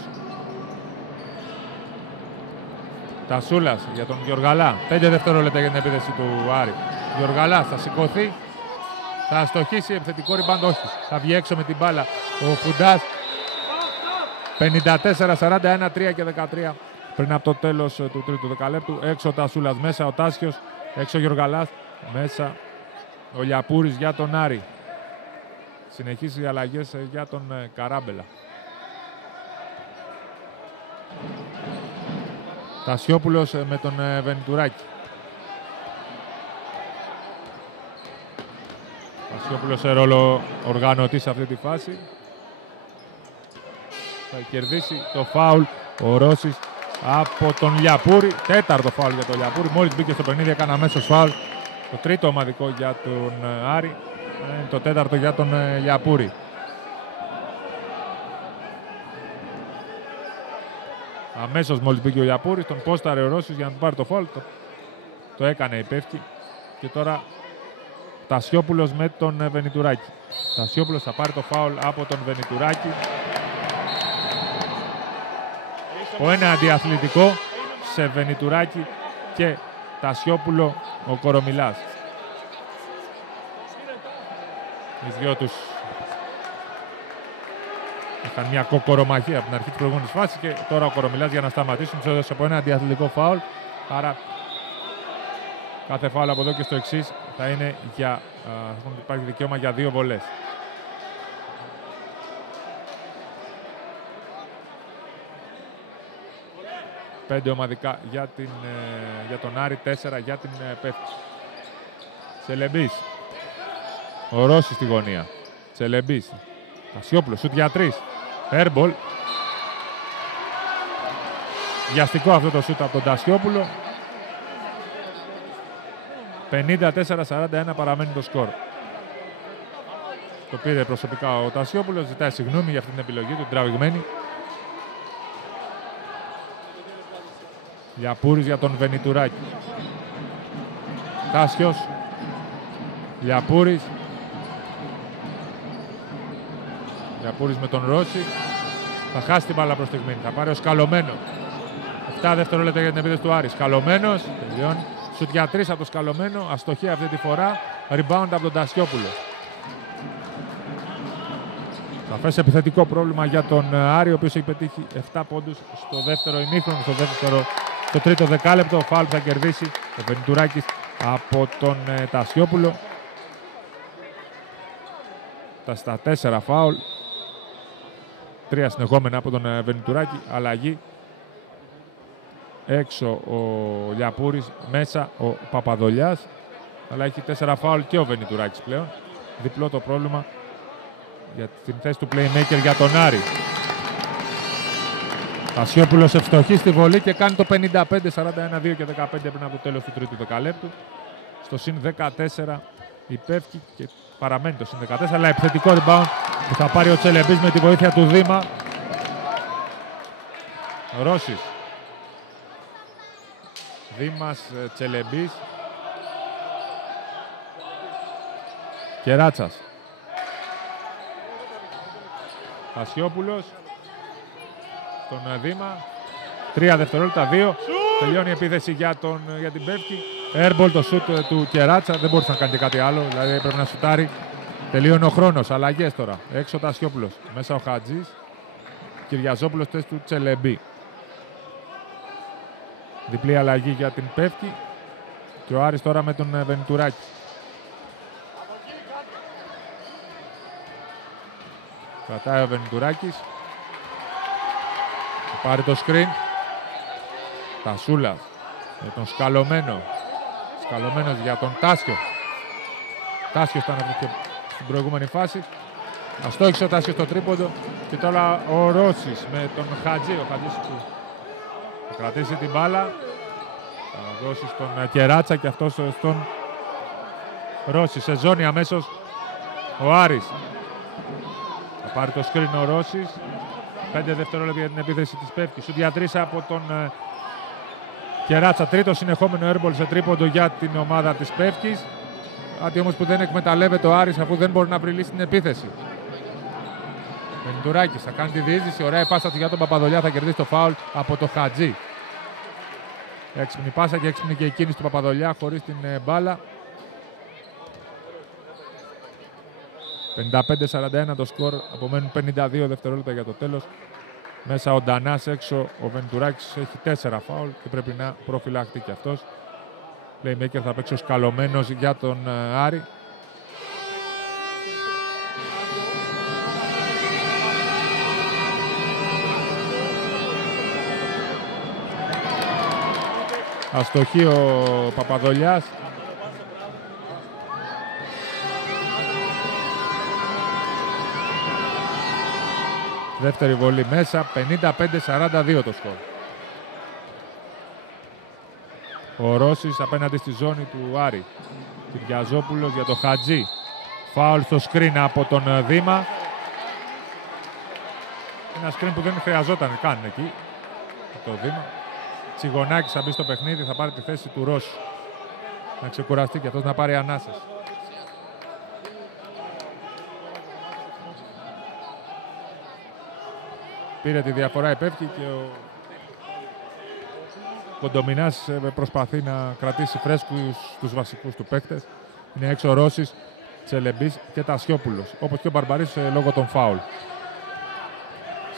Τασούλας για τον Γεωργαλά. 5 δευτερόλεπτα για την επίθεση του Άρη. Γεωργαλάς θα σηκωθεί. Θα στοχίσει επιθετικό rebound, όχι. Θα βγει έξω με την μπάλα ο Φουντάς. 54-41, 3 και 13 πριν από το τέλος του τρίτου δεκαλέπτου. Έξω ο Τασούλας, μέσα ο Τάσιος, έξω ο Γεωργαλάς, μέσα ο Λιαπούρης για τον Άρη. Συνεχίζει οι αλλαγές για τον Καράμπελα. Τασιόπουλος με τον Βενιτουράκη. Τασιόπουλος σε ρόλο οργανωτή σε αυτή τη φάση. Θα κερδίσει το φάουλ ο Ρώσης από τον Λιαπούρη. Τέταρτο φάουλ για τον Λιαπούρη. Μόλις μπήκε στο παιχνίδι έκανε αμέσως φάουλ. Το τρίτο ομαδικό για τον Άρη. Το τέταρτο για τον Λιαπούρη. Αμέσως μόλις μπήκε ο Λιαπούρης, τον πόσταρε ο Ρώσης για να του πάρει το φάουλ. Το έκανε η Πεύκη. Και τώρα Τασιόπουλος με τον Βενιτουράκη. Τασιόπουλος θα πάρει το φάουλ από τον Βενιτουράκη. Ο ένα αντιαθλητικό σε Βενιτουράκη και Τασιόπουλο ο Κορομιλάς. Οι δυο τους είχαν μια κοκορομαχία από την αρχή της προηγούμενης φάσης και τώρα ο Κορομιλάς για να σταματήσουν τους έδωσε από ένα αντιαθλητικό φάουλ. Άρα κάθε φάουλ από εδώ και στο εξής θα είναι για, υπάρχει δικαίωμα για 2 βολές. Πέντε ομαδικά για τον Άρη, 4 για την Πεύκη. Τσελεμπής. Ο Ρώσης στη γωνία. Τσελεμπής. Τασιόπουλος, σουτ για 3. Airball. Βιαστικό αυτό το σουτ από τον Τασιόπουλο. 54-41 παραμένει το σκορ. Το πήρε προσωπικά ο Τασιόπουλος, ζητάει συγγνώμη για αυτή την επιλογή του, τραβηγμένη. Λιαπούρης για τον Βενιτουράκη. Τάσιος. Λιαπούρης. Λιαπούρης με τον Ρώση. Θα χάσει την μπάλα προς τη στιγμή. Θα πάρει ο Σκαλωμένος. 7 δευτερόλεπτα για την επίθεση του Άρη. Σκαλωμένος. Τελειώνει. Σουτ για 3 από το Σκαλωμένο. Αστοχή αυτή τη φορά. Rebound από τον Τασιόπουλο. Σαφές επιθετικό πρόβλημα για τον Άρη, ο οποίος έχει πετύχει 7 πόντους στο δεύτερο ημίχρονο, στο τρίτο δεκάλεπτο. Ο φάουλ θα κερδίσει ο Βενιτουράκης από τον Τασιόπουλο. Στα 4 φάουλ. 3 συνεχόμενα από τον Βενιτουράκη. Αλλαγή. Έξω ο Λιαπούρης, μέσα ο Παπαδολιάς. Αλλά έχει 4 φάουλ και ο Βενιτουράκης πλέον. Διπλό το πρόβλημα για την θέση του playmaker για τον Άρη. Τασιόπουλος ευστοχή στη βολή και κάνει το 55-41, 2 και 15 πριν από το τέλος του τρίτου δεκαλέπτου. Στο συν 14 η Πεύκη και παραμένει το συν 14, αλλά επιθετικό rebound που θα πάρει ο Τσελεμπής με τη βοήθεια του Δήμα. Ρώσης. Δήμας, Τσελεμπής. Κεράτσας. Τασιόπουλος. Στον Δήμα. 3 δευτερόλεπτα, 2. Τελειώνει η επίθεση για την Πεύκη. Airball το σουτ του Κεράτσα. Δεν μπορούσε να κάνει κάτι άλλο. Δηλαδή έπρεπε να σουτάρει. Τελείωνε ο χρόνος. Αλλαγές τώρα. Έξω ο Τασιόπουλος. Μέσα ο Χατζής. Κυριαζόπουλος θέση του Τσελεμπή. Διπλή αλλαγή για την Πεύκη και ο Άρης τώρα με τον Βενιτουράκη. Κρατάει ο Βενιτουράκης. Θα πάρει το screen. Τασούλας με τον Σκαλωμένο. Σκαλωμένος για τον Τάσιο. Τάσιος ήταν και στην προηγούμενη φάση. Αστόχησε ο Τάσιος στο τρίποντο. Και τώρα ο Ρώσης με τον Χατζή. Ο Χατζής που θα κρατήσει την μπάλα. Θα δώσει στον Κεράτσα και αυτός στον Ρώση. Σε ζώνη αμέσως ο Άρης. Θα πάρει το screen ο Ρώσης. 5 δευτερόλεπτα για την επίθεση της Πεύκης. Σουτ για 3 από τον Κεράτσα. Τρίτο συνεχόμενο airball σε τρίποντο για την ομάδα της Πεύκης. Κάτι όμως που δεν εκμεταλλεύεται ο Άρης αφού δεν μπορεί να βρει λύση στην επίθεση. Βενιτουράκης θα κάνει τη διείσδυση. Ωραία η πάσα του για τον Παπαδολιά. Θα κερδίσει το φάουλ από το Χατζή. Έξυπνη πάσα και έξυπνη και η κίνηση του Παπαδολιά χωρίς την μπάλα. 55-41 το σκορ. Απομένουν 52 δευτερόλεπτα για το τέλος. Μέσα ο Ντανάς, έξω ο Βενιτουράκης έχει 4 φάουλ και πρέπει να προφυλαχτεί και αυτός. Playmaker θα παίξει ο Σκαλωμένος για τον Άρη. Αστοχή ο Παπαδολιάς. Δεύτερη βολή μέσα, 55-42 το σκορ. Ο Ρώσης απέναντι στη ζώνη του Άρη. Κυριαζόπουλος για το Χατζή. Φάουλ στο screen από τον Δήμα. Ένα screen που δεν χρειαζόταν καν εκεί. Το Δήμα. Τσιγωνάκης θα μπει στο παιχνίδι, θα πάρει τη θέση του Ρώση. Να ξεκουραστεί και αυτός να πάρει ανάσες. Πήρε τη διαφορά η Πεύκη και ο Κοντομινάς προσπαθεί να κρατήσει φρέσκους τους βασικούς του παίκτες. Είναι έξω ο Ρώσης, Τσελεμπής και Τασιόπουλος, όπως και ο Μπαρμπαρής λόγω των φάουλ.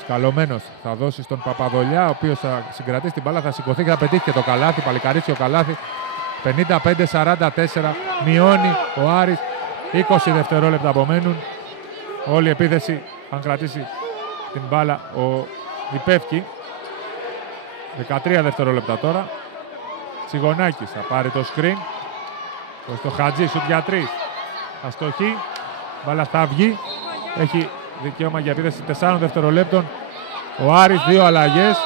Σκαλωμένος θα δώσει στον Παπαδολιά, ο οποίος θα συγκρατήσει την μπάλα, θα σηκωθεί και θα πετύχει και το καλάθι, παλικαρίσει ο καλάθι. 55-44, μειώνει ο Άρης, 20 δευτερόλεπτα απομένουν. Όλη η επίθεση, αν κρατήσει την μπάλα η Πεύκη. 13 δευτερόλεπτα τώρα. Τσιγωνάκης θα πάρει το screen. Στο Χατζή, σουτ για 3. Αστοχή. Μπάλα θα βγει. Έχει δικαίωμα για επίθεση 4 δευτερολέπτων. Ο Άρης, 2 αλλαγές.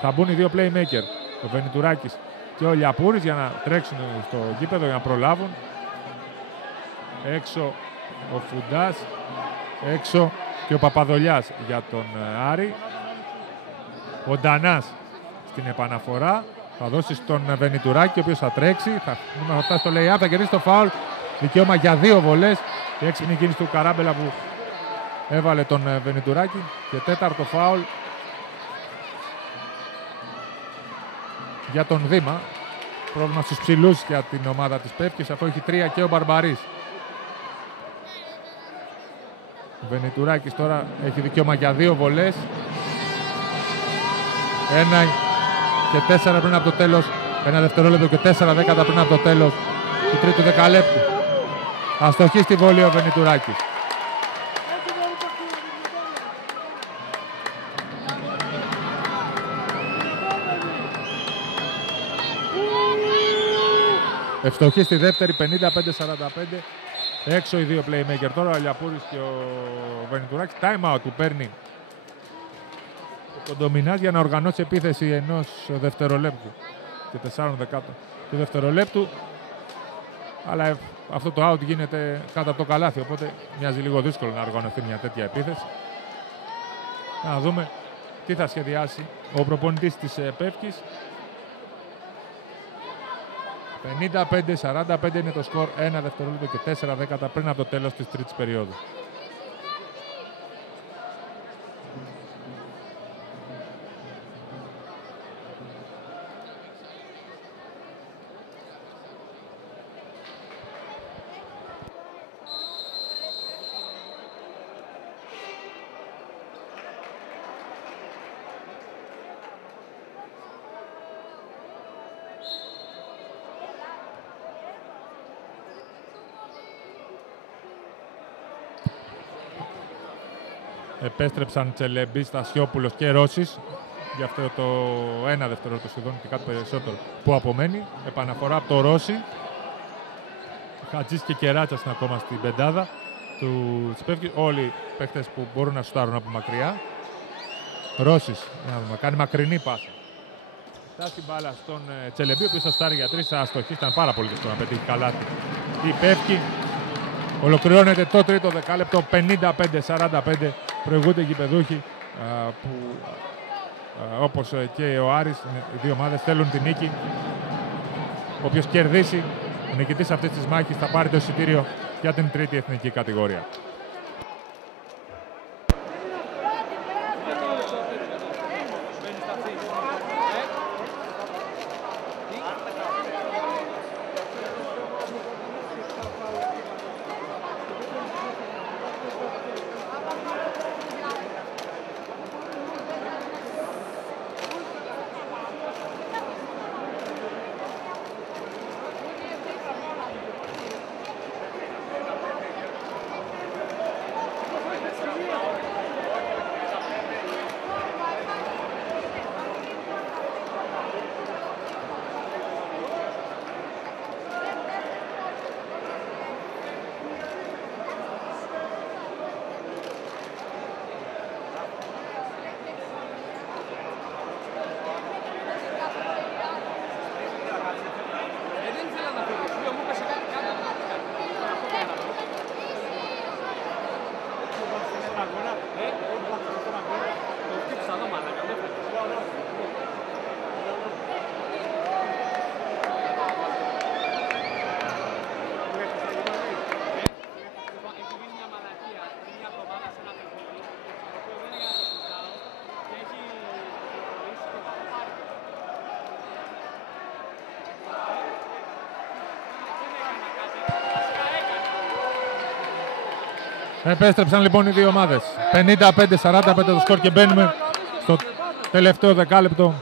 Θα μπουν οι 2 playmaker. Ο Βενιτουράκης και ο Λιαπούρης για να τρέξουν στο γήπεδο για να προλάβουν. Έξω ο Φουντάς. Έξω και ο Παπαδολιάς για τον Άρη. Ο Ντανάς στην επαναφορά. Θα δώσει στον Βενιτουράκη, ο οποίος θα τρέξει. Θα φτάσει στο lay-up, θα κερδίσει το φάουλ. Δικαίωμα για 2 βολές. Η έξυπνη κίνηση του Καράμπελα που έβαλε τον Βενιτουράκη. Και τέταρτο φάουλ για τον Δήμα. Πρόβλημα στους ψηλούς για την ομάδα της Πεύκης. Αυτό έχει 3 και ο Μπαρμπαρής. Ο Βενιτουράκης τώρα έχει δικαίωμα για 2 βολές. 1 και 4 πριν από το τέλος. 1 δευτερόλεπτο και 4 δέκατα πριν από το τέλος του τρίτου δεκαλέπτου. Αστοχή στη βολή ο Βενιτουράκης. Ευστοχή στη δεύτερη, 55-45. Έξω οι 2 playmaker τώρα, ο Αλιαπούρης και ο Βενιτουράκης. Time out που παίρνει ο Κοντομινάς για να οργανώσει επίθεση ενός δευτερολέπτου και 4 δεκάτων του δευτερολέπτου. Αλλά αυτό το out γίνεται κάτω από το καλάθι, οπότε μοιάζει λίγο δύσκολο να οργανωθεί μια τέτοια επίθεση. Να δούμε τι θα σχεδιάσει ο προπονητής της Πεύκης. 55-45 είναι το σκορ, 1 δευτερόλεπτο και 4 δέκατα πριν από το τέλος της τρίτης περίοδου. Επέστρεψαν Τσελεμπής, Στασιόπουλος και Ρώσης. Γι' αυτό το 1 δευτερόλεπτο σχεδόν και κάτι περισσότερο που απομένει. Επαναφορά από το Ρώση. Χατζής και Κεράτσας είναι ακόμα στην πεντάδα του Τσπεύκη. Όλοι οι παίχτες που μπορούν να σουτάρουν από μακριά. Ρώσης, κάνει μακρινή πάσα. Φτάσει μπάλα στον Τσελεμπή, ο οποίος θα σουτάρει για 3 αστοχή. Ήταν πάρα πολύ δύσκολο να πετύχει καλά η Πεύκη. Ολοκληρώνεται το τρίτο δεκάλεπτο, 55-45. Προηγούνται οι γηπεδούχοι που όπως και ο Άρης, οι δύο ομάδες θέλουν την νίκη. Όποιος κερδίσει, ο νικητής αυτής της μάχης θα πάρει το εισιτήριο για την τρίτη εθνική κατηγορία. Επέστρεψαν λοιπόν οι δύο ομάδες. 55-45 το σκορ και μπαίνουμε στο τελευταίο δεκάλεπτο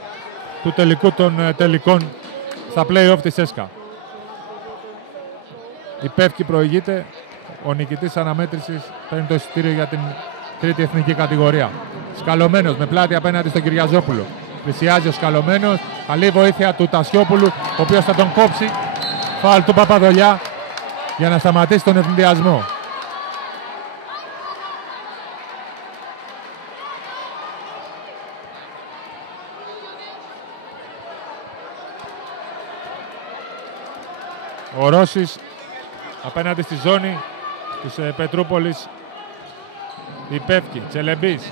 του τελικού των τελικών στα play-off της ΕΣΚΑ. Η Πεύκη προηγείται. Ο νικητής αναμέτρησης παίρνει το εισιτήριο για την τρίτη εθνική κατηγορία. Σκαλωμένος με πλάτη απέναντι στον Κυριαζόπουλο. Πλησιάζει ο Σκαλωμένος. Καλή βοήθεια του Τασιόπουλου, ο οποίος θα τον κόψει. Φάουλ του Παπαδολιά για να σταματήσει τον ευνηδιασμό. Ο Ρώσης απέναντι στη ζώνη της Πετρούπολης. Η Πεύκη, Τσελεμπής,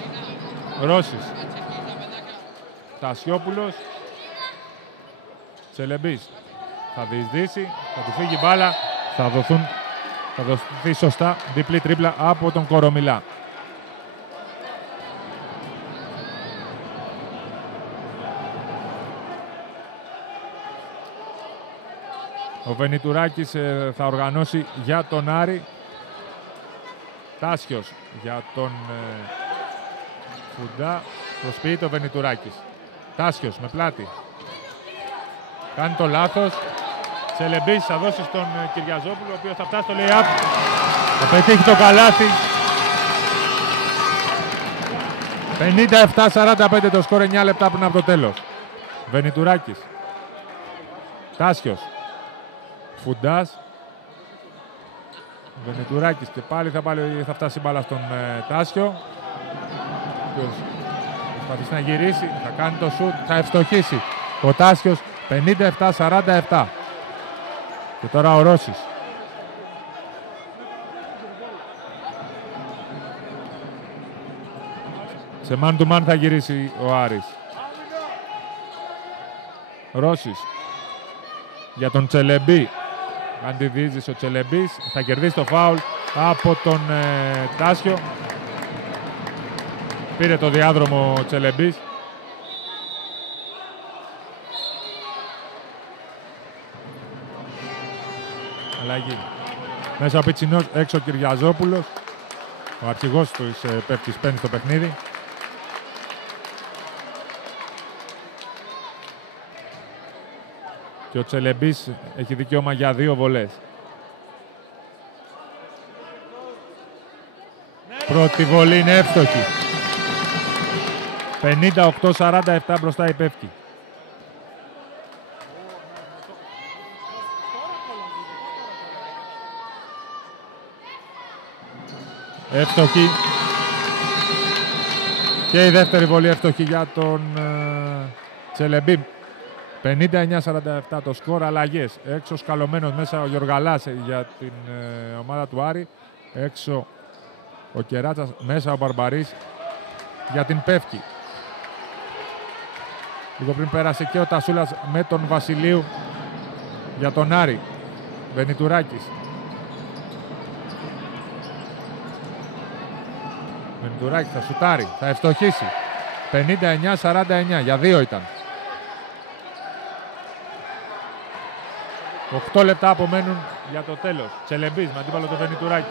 Ρώσης, Τασιόπουλος, Τσελεμπής. Θα διεισδύσει, θα του φύγει μπάλα, θα δοθεί σωστά διπλή τρίπλα από τον Κορομιλά. Ο Βενιτουράκης θα οργανώσει για τον Άρη. Τάσιος για τον Φουντά. Προσποιείται ο Βενιτουράκης. Τάσιος με πλάτη. Κάνει το λάθος. Τσελεμπής θα δώσει στον Κυριαζόπουλο, ο οποίος θα φτάσει στο lay-up. Θα πετύχει το καλάθι. 57-45 το σκορ, 9 λεπτά πριν από το τέλος. Βενιτουράκης. Τάσιος. Φουντάς. Βενιτουράκης και πάλι θα φτάσει μπάλα στον Τάσιο. Ο οποίος προσπαθήσει να γυρίσει, θα κάνει το σουτ, θα ευστοχίσει. Ο Τάσιος 57-47. Και τώρα ο Ρώσης. Σε man to man θα γυρίσει ο Άρης. Ρώσης. Για τον Τσελεμπή. Αντιδίζεις ο Τσελεμπής. Θα κερδίσει το φάουλ από τον Τάσιο. Πήρε το διάδρομο ο Τσελεμπής. Αλλαγή. Μέσα ο Πιτσινός, έξω ο Κυριαζόπουλος. Ο αρχηγός του Πεύκης παίρνει στο παιχνίδι. Και ο Τσελεμπής έχει δικαίωμα για 2 βολές. Πρώτη βολή είναι εύστοχη. 58-47 μπροστά η Πεύκη. Εύστοχη. Και η δεύτερη βολή εύστοχη για τον Τσελεμπή. 59-47 το σκορ. Αλλαγές. Έξω σκαλωμένος μέσα ο Γιοργαλάς για την ομάδα του Άρη. Έξω ο Κεράτσας, μέσα ο Μπαρμπαρής για την Πεύκη. Λίγο πριν πέρασε και ο Τασούλας με τον Βασιλείου για τον Άρη. Βενιτουράκης. Βενιτουράκης θα σουτάρει, θα ευστοχίσει. 59-49, για 2 ήταν. 8 λεπτά απομένουν για το τέλος. Τσελεμπής με αντίπαλο το Βενιτουράκη.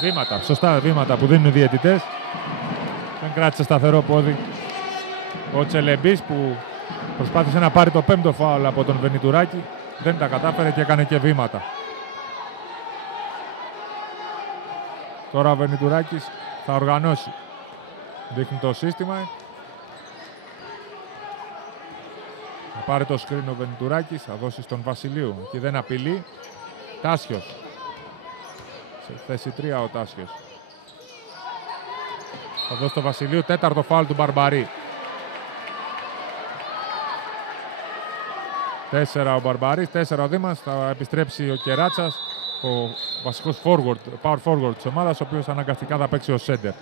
Βήματα, σωστά βήματα που δίνουν οι διαιτητές. Δεν κράτησε σταθερό πόδι ο Τσελεμπής που προσπάθησε να πάρει το 5ο φάουλ από τον Βενιτουράκη. Δεν τα κατάφερε και έκανε και βήματα. Τώρα ο Βενιτουράκης θα οργανώσει. Δείχνει το σύστημα. Θα πάρει το σκριν ο Βενιτουράκης, θα δώσει στον Βασιλείου. Εκεί δεν απειλεί. Τάσιος. Σε θέση 3 ο Τάσιος. Θα δώσει στο Βασιλείου, 4ο φάουλ του Μπαρμπαρή. 4 ο Μπαρμπαρής, 4 ο Δήμας. Θα επιστρέψει ο Κεράτσας, ο βασικός power forward της ομάδας, ο οποίος αναγκαστικά θα παίξει ο center.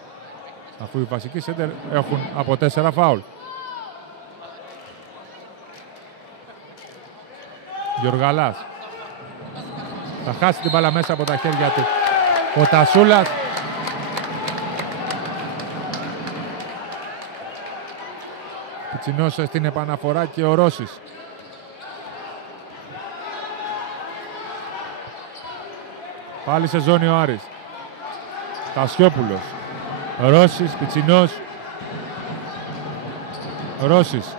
Αφού οι βασικοί center έχουν από 4 φάουλ. Γιοργαλάς. Θα χάσει την μπάλα μέσα από τα χέρια του ο Τασούλας. Πιτσινός στην επαναφορά και ο Ρώσης. Πάλι σε ζώνη ο Άρης. Τασιόπουλος. Ρώσης, Πιτσινός. Ρώσης.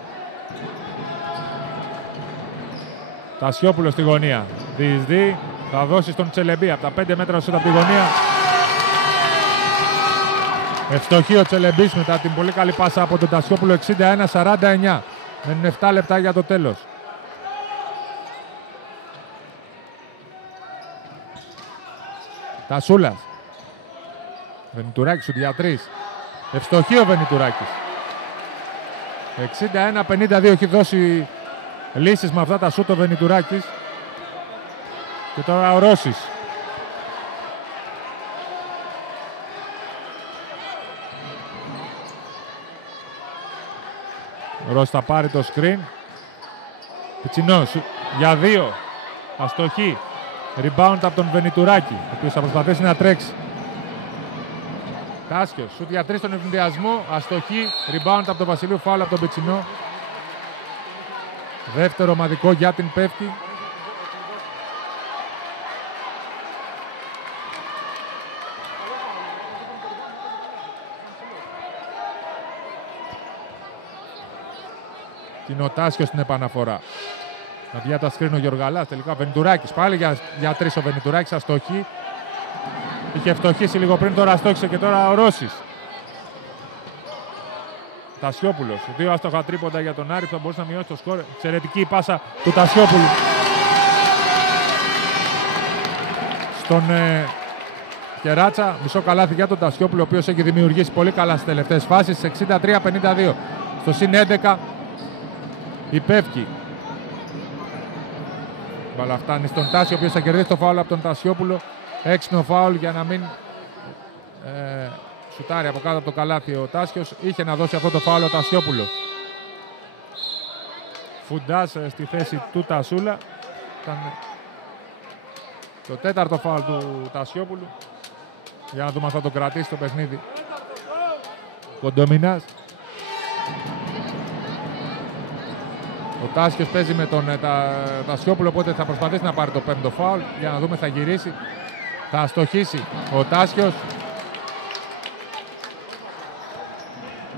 Τασιόπουλος στη γωνία. Διεισδύει. Θα δώσει στον Τσελεμπή από τα 5 μέτρα από τη γωνία. Ευστοχεί ο Τσελεμπής μετά την πολύ καλή πάσα από τον Τασιόπουλο. 61-49. Μένουν 7 λεπτά για το τέλος. Τασούλας. Βενιτουράκης σουτ για 3. Ευστοχεί ο Βενιτουράκης. 61-52 έχει δώσει λύσεις με αυτά τα σουτ ο Βενιτουράκης. Και τώρα ο Ρώσης. Ο Ρώσης θα πάρει το screen. Πιτσινός για 2. Αστοχή. Rebound από τον Βενιτουράκη, ο οποίος θα προσπαθήσει να τρέξει. Τάσιος, σουτ για 3 στον ευνηδιασμό. Αστοχή. Rebound από τον Βασιλείου, φάουλ από τον Πιτσινό. Δεύτερο ομαδικό για την Πεύκη. Και είναι ο Τάσιος στην επαναφορά. Να βγει τα σκριν ο Γιοργαλάς, τελικά ο Βενιτουράκης. Πάλι για 3 ο Βενιτουράκης, αστοχή. Είχε ευστοχήσει λίγο πριν, τώρα αστόχησε και τώρα ο Ρώσης. Τασιόπουλος, 2 άστοχα τρίποντα για τον Άρη, θα μπορούσε να μειώσει το σκορ. Εξαιρετική η πάσα του Τασιόπουλου στον Κεράτσα. Μισό καλάθι για τον Τασιόπουλο, ο οποίος έχει δημιουργήσει πολύ καλά στις τελευταίες φάσεις. 63-52. Στο συν 11 η Πεύκη. Μπαλά φτάνει στον Τάσιο, ο οποίος θα κερδίσει το φάουλ από τον Τασιόπουλο. Έξυπνο φάουλ για να μην σουτάρει από κάτω από το καλάθι ο Τάσιος. Είχε να δώσει αυτό το φάουλ ο Τασιόπουλο. Φουντάς στη θέση του Τασούλα. Ήταν το 4ο φάουλ του Τασιόπουλου. Για να δούμε αν θα το κρατήσει το παιχνίδι. Κοντομινάς. Ο Τάσιος παίζει με τον Τασιόπουλο, οπότε θα προσπαθήσει να πάρει το 5ο φάουλ. Για να δούμε, θα γυρίσει. Θα αστοχίσει ο Τάσιος.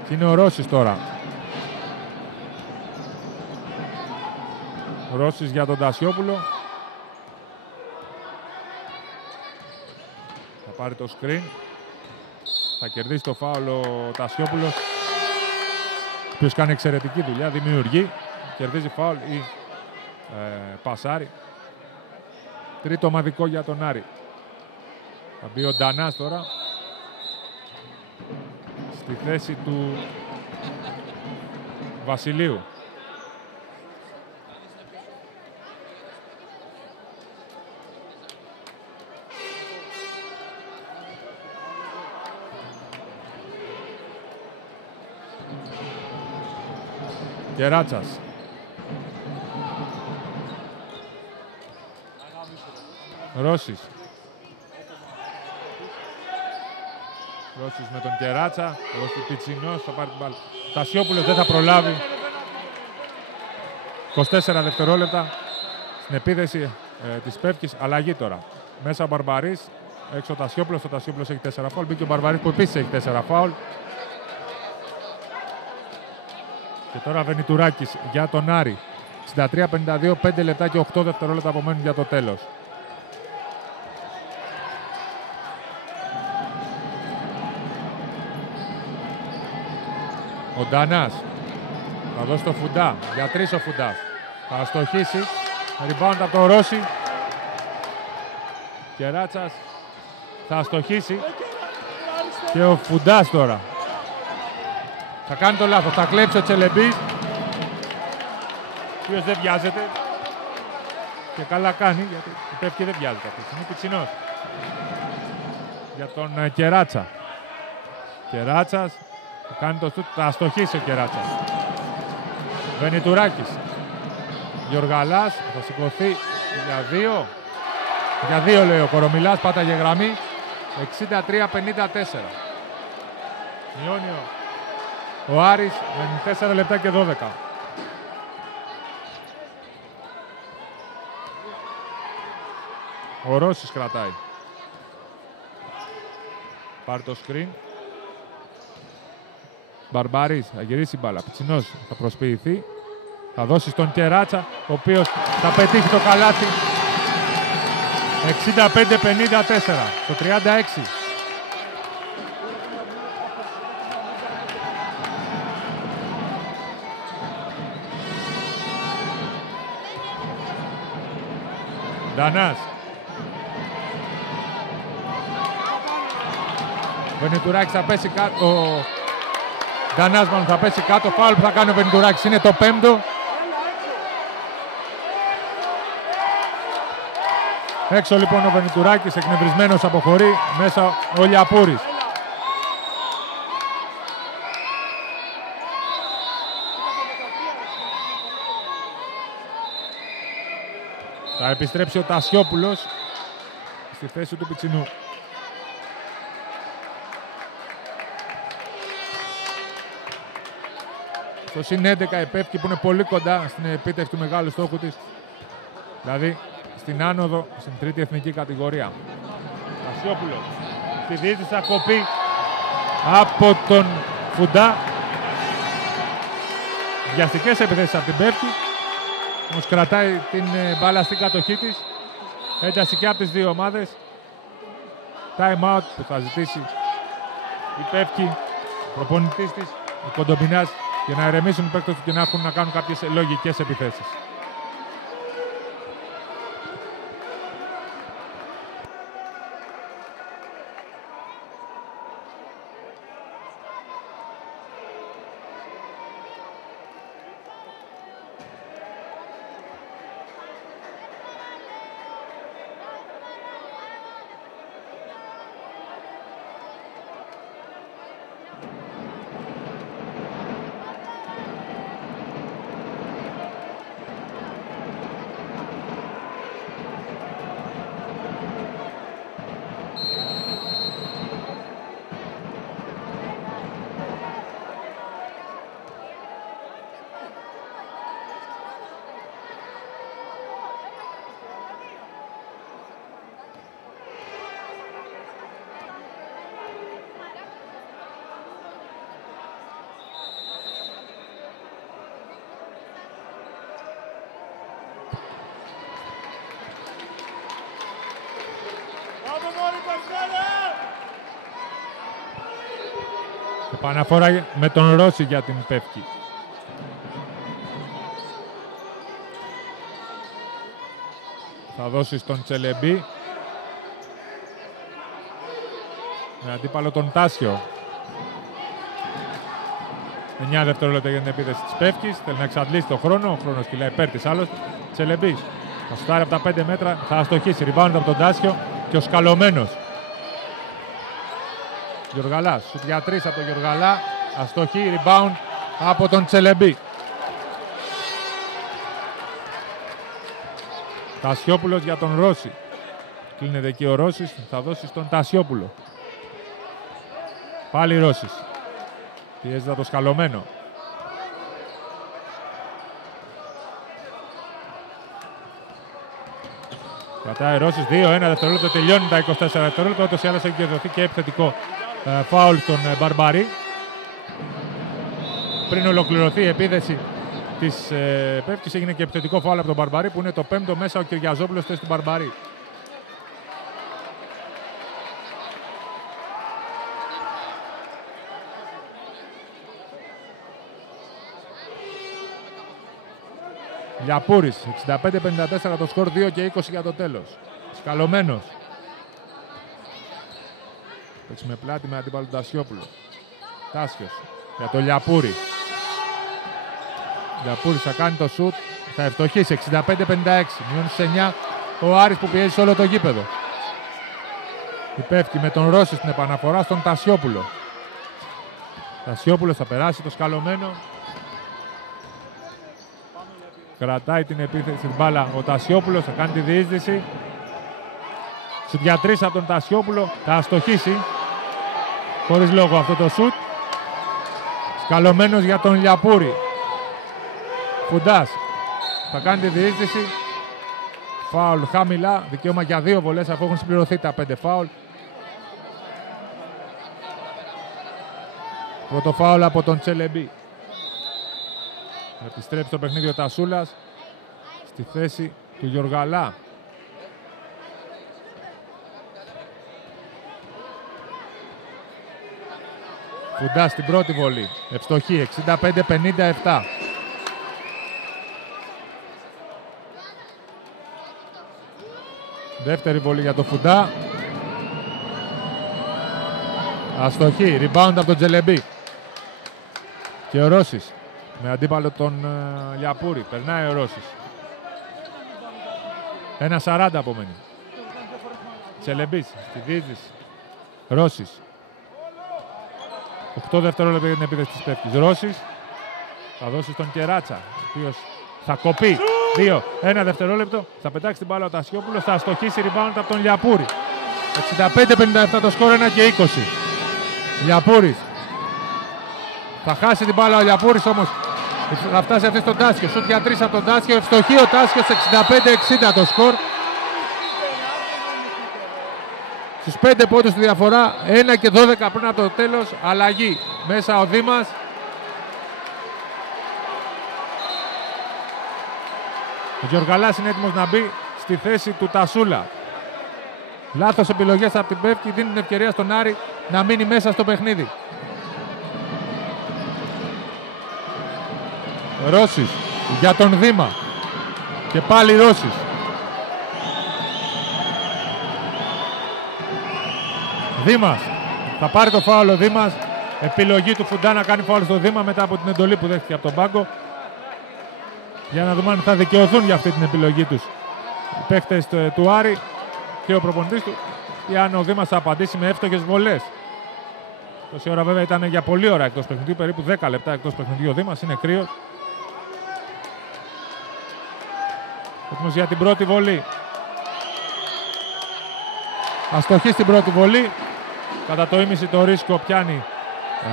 Και είναι ο Ρώσης τώρα. Ο Ρώσης για τον Τασιόπουλο. Θα πάρει το screen. Θα κερδίσει το φάουλ ο Τασιόπουλος, ο οποίος κάνει εξαιρετική δουλειά, δημιουργεί, κερδίζει φάουλ ή πασάρι. Τρίτο ομαδικό για τον Άρη. Θα μπει ο Ντανάς τώρα στη θέση του Βασιλείου. Κεράτσας. Ρώσης. Ρώσης με τον Κεράτσα. Ο Πιτσινός θα πάρει την μπάλα. Τασιόπουλος δεν θα προλάβει. 24 δευτερόλεπτα στην επίδεση της Πεύκης. Αλλαγή τώρα. Μέσα ο Μπαρμπαρής. Έξω ο Τασιόπουλος. Ο Τασιόπουλος έχει 4 φάουλ. Μπήκε ο Μπαρμπαρής που επίσης έχει 4 φάουλ. Και τώρα Βενιτουράκης για τον Άρη. 63-52, 5 λεπτά και 8 δευτερόλεπτα απομένουν για το τέλος. Ο Ντανάς θα δώσει το Φουντά. Για 3 ο Φουντάς. Θα αστοχίσει. Rebound από τον Ρώση. Κεράτσας θα αστοχίσει. Και ο Φουντάς τώρα. Θα κάνει το λάθος. Θα κλέψει ο Τσελεμπής. Ο οποίος δεν βιάζεται. Και καλά κάνει, γιατί η Πεύκη δεν βιάζεται αυτή. Είναι Πιτσινός. Για τον Κεράτσα. Κεράτσας. Θα κάνει το σουτ. Θα αστοχίσει ο Κεράτσας. Βενιτουράκης. Γιοργαλάς. Θα σηκωθεί για 2. Για 2 λέει ο Κορομιλάς. Πάταγε γραμμή. 63-54. Μειώνει ο Άρης με 4 λεπτά και 12. Ο Ρώσης κρατάει. Πάρει το screen. Μπαρμπαρής θα γυρίσει μπάλα. Πιτσινός θα προσποιηθεί. Θα δώσει στον Κεράτσα, ο οποίος θα πετύχει το καλάθι. 65-54 στο 36. Ντανάς. Βενιτουράκης θα πέσει κάτω. Ο Ντανάς μάλλον θα πέσει κάτω. Φάουλ που θα κάνει ο Βενιτουράκης είναι το 5ο. Έξω λοιπόν ο Βενιτουράκης, εκνευρισμένος, αποχωρεί. Μέσα ο Λιαπούρης. Θα επιστρέψει ο Τασιόπουλος στη θέση του Πιτσινού. Στο συν 11 η Πεύκη που είναι πολύ κοντά στην επίτευξη του μεγάλου στόχου της. Δηλαδή στην άνοδο στην τρίτη εθνική κατηγορία. Τασιόπουλος. Στη διείσδυση θα κοπεί από τον Φουντά. Βιαστικές επιθέσεις από την Πεύκη. Όμως κρατάει την μπάλα στην κατοχή της. Ένταση και από τις δύο ομάδες. Time out που θα ζητήσει η Πεύκη, προπονητής της, ο Κοντομπινάς, για να ηρεμήσουν οι παίκτες του και να έχουν να κάνουν κάποιες λογικές επιθέσεις. Επαναφορά με τον Ρώση για την Πεύκη. Θα δώσει στον Τσελεμπή. Με αντίπαλο τον Τάσιο. 9 δευτερόλεπτα για την επίθεση της Πεύκης. Θέλει να εξαντλήσει τον χρόνο. Ο χρόνος κυλάει υπέρ της άλλος. Τσελεμπής. Θα σουτάρει από τα 5 μέτρα. Θα αστοχίσει. Rebound από τον Τάσιο. Και ο σκαλωμένος. Γιοργαλάς. Σουτ για 3 από τον Γιοργαλά. Αστοχή. Rebound από τον Τσελεμπή. Τασιόπουλος για τον Ρώση. Κλείνεται εκεί ο Ρώσης. Θα δώσει στον Τασιόπουλο. Πάλι Ρώσης. Πιέζεται το σκαλωμένο. Κρατάει Ρώσης 2-1 δευτερόλεπτο. Τελειώνει τα 24 δευτερόλεπτα. Ότως ή άλλως έχει δοθεί και επιθετικό φάουλ στον Μπαρμπαρή. Πριν ολοκληρωθεί η επίθεση της Πεύκης έγινε και επιθετικό φάουλ από τον Μπαρμπαρή που είναι το 5ο μέσα ο Κυριαζόπουλος θέση του Μπαρμπαρή. Λιαπούρης, 65-54 το σκορ, 2 και 20 για το τέλος. Σκαλωμένος. Έτσι με πλάτη με αντίπαλο τον Τασιόπουλο. Τάσιος για το Λιαπούρη. Λιαπούρης θα κάνει το σουτ, θα ευστοχίσει, 65-56. Μειώνει σε 9 ο Άρης που πιέζει σε όλο το γήπεδο. Υπεύκει με τον Ρώση στην επαναφορά στον Τασιόπουλο. Τασιόπουλος θα περάσει το σκαλωμένο. Κρατάει την επίθεση στην μπάλα ο Τασιόπουλος, θα κάνει τη διείσδυση. Σουτ για 3 από τον Τασιόπουλο, θα αστοχίσει. Χωρίς λόγο αυτό το σουτ. Σκαλωμένος για τον Λιαπούρη. Φουντάς θα κάνει τη διείσδυση. Φάουλ χαμηλά, δικαίωμα για 2 βολές αφού έχουν συμπληρωθεί τα 5 φάουλ. Πρώτο φάουλ από τον Τσελεμπή. Επιστρέψει το παιχνίδι ο Τασούλας στη θέση του Γιοργαλά. Φουντά στην πρώτη βολή. Ευστοχή 65-57. Δεύτερη βολή για το Φουντά. Αστοχή. Rebound από τον Τσελεμπή. Και ο Ρώσης. Με αντίπαλο τον Λιαπούρη. Περνάει ο Ρώσης. 1-40 απομένει. Τσελεμπής στη διείσδυση. Ρώσης. 8 δευτερόλεπτα για την επίθεση της Πεύκης. Ρώσης. Θα δώσει στον Κεράτσα. Ο οποίος θα κοπεί. 2-1 δευτερόλεπτο. Θα πετάξει την μπάλα ο Τασιόπουλος. Θα αστοχίσει rebound από τον Λιαπούρη. 65-57 το σκορ, 1 και 20. Λιαπούρης. Θα χάσει την μπάλα ο Λιαπούρης όμως. Θα φτάσει αυτή στον Τάσιο. Σουτ για 3 από τον Τάσιο. Ευστοχή ο Τάσιος. 65-60 το σκορ. Στους 5 πόντους τη διαφορά. 1 και 12 πριν από το τέλος. Αλλαγή. Μέσα ο Δήμας. Ο Γιοργαλάς είναι έτοιμος να μπει στη θέση του Τασούλα. Λάθος επιλογές από την Πεύκη. Δίνει την ευκαιρία στον Άρη να μείνει μέσα στο παιχνίδι. Ρώσης για τον Δήμα. Και πάλι Ρώσης. Δήμας. Θα πάρει το φάουλ ο Δήμας. Επιλογή του Φουντά να κάνει φάουλ στο Δήμα μετά από την εντολή που δέχτηκε από τον πάγκο. Για να δούμε αν θα δικαιωθούν για αυτή την επιλογή τους οι παίκτες του Άρη και ο προπονητής του, ή αν ο Δήμας θα απαντήσει με εύστοχες βολές. Τόση ώρα βέβαια ήταν για πολλή ώρα εκτός παιχνιδιού, περίπου 10 λεπτά εκτός παιχνιδιού ο Δήμας, είναι κρύος. Έτοιμος για την πρώτη βολή. Αστοχή στην πρώτη βολή. Κατά το ίμιση το ρίσκο πιάνει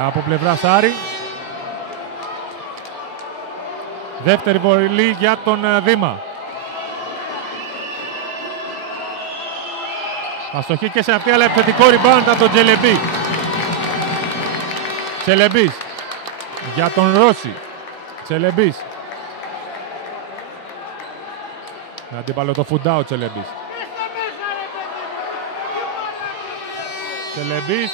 από πλευράς Άρη. Δεύτερη βολή για τον Δήμα. Αστοχή και σε αυτή, αλλά επιθετικό rebound από τον Τσελεμπή. Τσελεμπής για τον Ρώση. Τσελεμπής. Με αντίπαλο το Φουντά ο Τσελεμπής. Τσελεμπής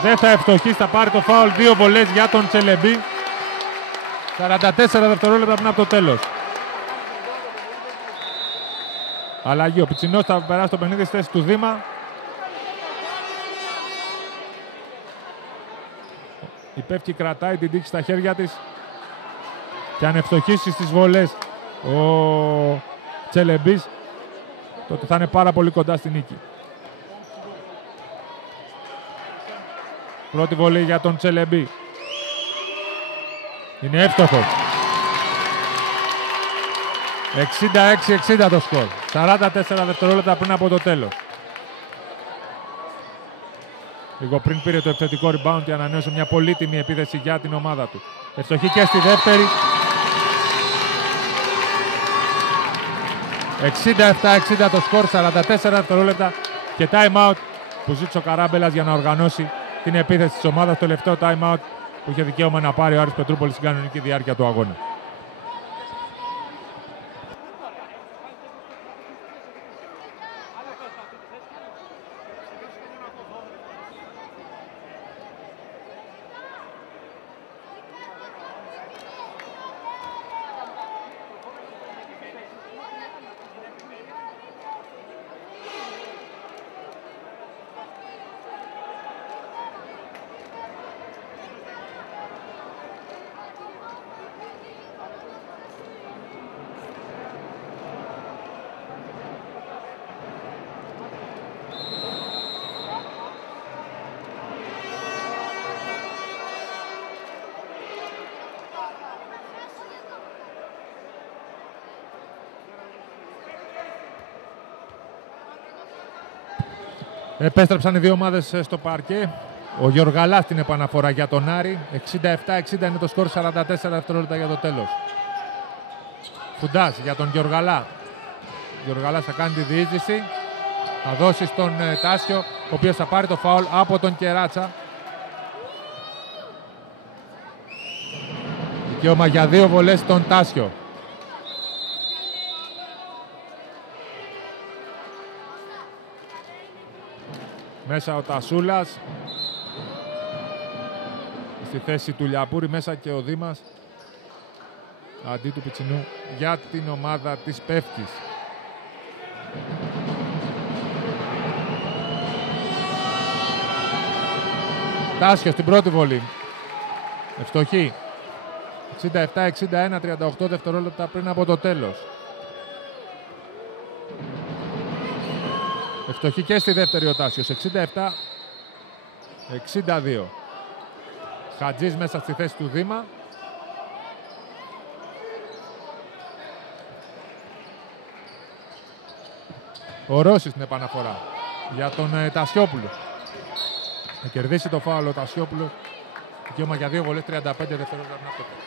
Δεν θα ευστοχίσει, θα πάρει το φάουλ. 2 βολές για τον Τσελεμπή. 44 δευτερόλεπτα πριν από το τέλος. Αλλαγή. Ο Πιτσινός θα περάσει το παιχνίδι στη θέση του Δήμα. Η Πεύκη κρατάει την τύχη στα χέρια της. Και αν ευστοχίσει στις βολές ο Τσελεμπής, τότε θα είναι πάρα πολύ κοντά στη νίκη. Πρώτη βολή για τον Τσελεμπή. Είναι εύστοχος. 66-60 το σκορ. 44 δευτερόλεπτα πριν από το τέλος. Λίγο πριν πήρε το επιθετικό rebound και ανανέωσε μια πολύτιμη επίθεση για την ομάδα του. Ευστοχή και στη δεύτερη. 67-60 το σκορ, 44 δευτερόλεπτα και time out που ζήτησε ο Καράμπελας για να οργανώσει την επίθεση της ομάδας. Το τελευταίο time out που είχε δικαίωμα να πάρει ο Άρης Πετρούπολης στην κανονική διάρκεια του αγώνα. Επέστρεψαν οι δύο ομάδες στο παρκέ. Ο Γιοργαλάς στην επαναφορά για τον Άρη. 67-60 είναι το σκορ, 44 δευτερόλεπτα για το τέλος. Φουντάς για τον Γιοργαλά. Ο Γιοργαλάς θα κάνει τη διείσδυση. Θα δώσει στον Τάσιο, ο οποίος θα πάρει το φάουλ από τον Κεράτσα. Δικαίωμα για 2 βολές στον Τάσιο. Μέσα ο Τασούλας. Στη θέση του Λιαπούρη μέσα και ο Δήμας. Αντί του Πιτσινού για την ομάδα της Πεύκης. Τάσιο στην πρώτη βολή. Ευστοχή. 67-61, 38 δευτερόλεπτα πριν από το τέλος. Ευστοχή και στη δεύτερη ο Τάσιος. 67-62. Χατζής μέσα στη θέση του Δήμα. Ο Ρώσης στην επαναφορά για τον Τασιόπουλο. Θα κερδίσει το φάουλο ο Τασιόπουλος. Δικαίωμα για 2 βολές, 35 δευτερόλεπτα πριν από το τέλος.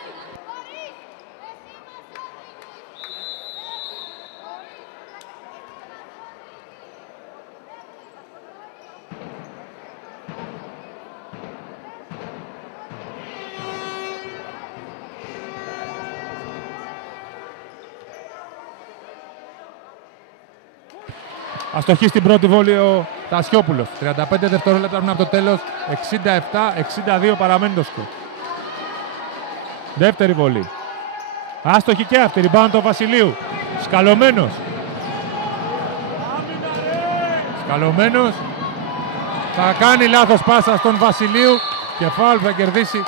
Αστοχή στην πρώτη βόλη ο Τασιόπουλος. 35 δευτερόλεπτα πριν από το τέλος. 67-62 παραμένει το σκορ. Δεύτερη βολή. Άστοχη και αυτή. Rebound του Βασιλείου. Σκαλωμένος. Σκαλωμένος. Θα κάνει λάθος πάσα στον Βασιλείου. Και φάουλ θα κερδίσει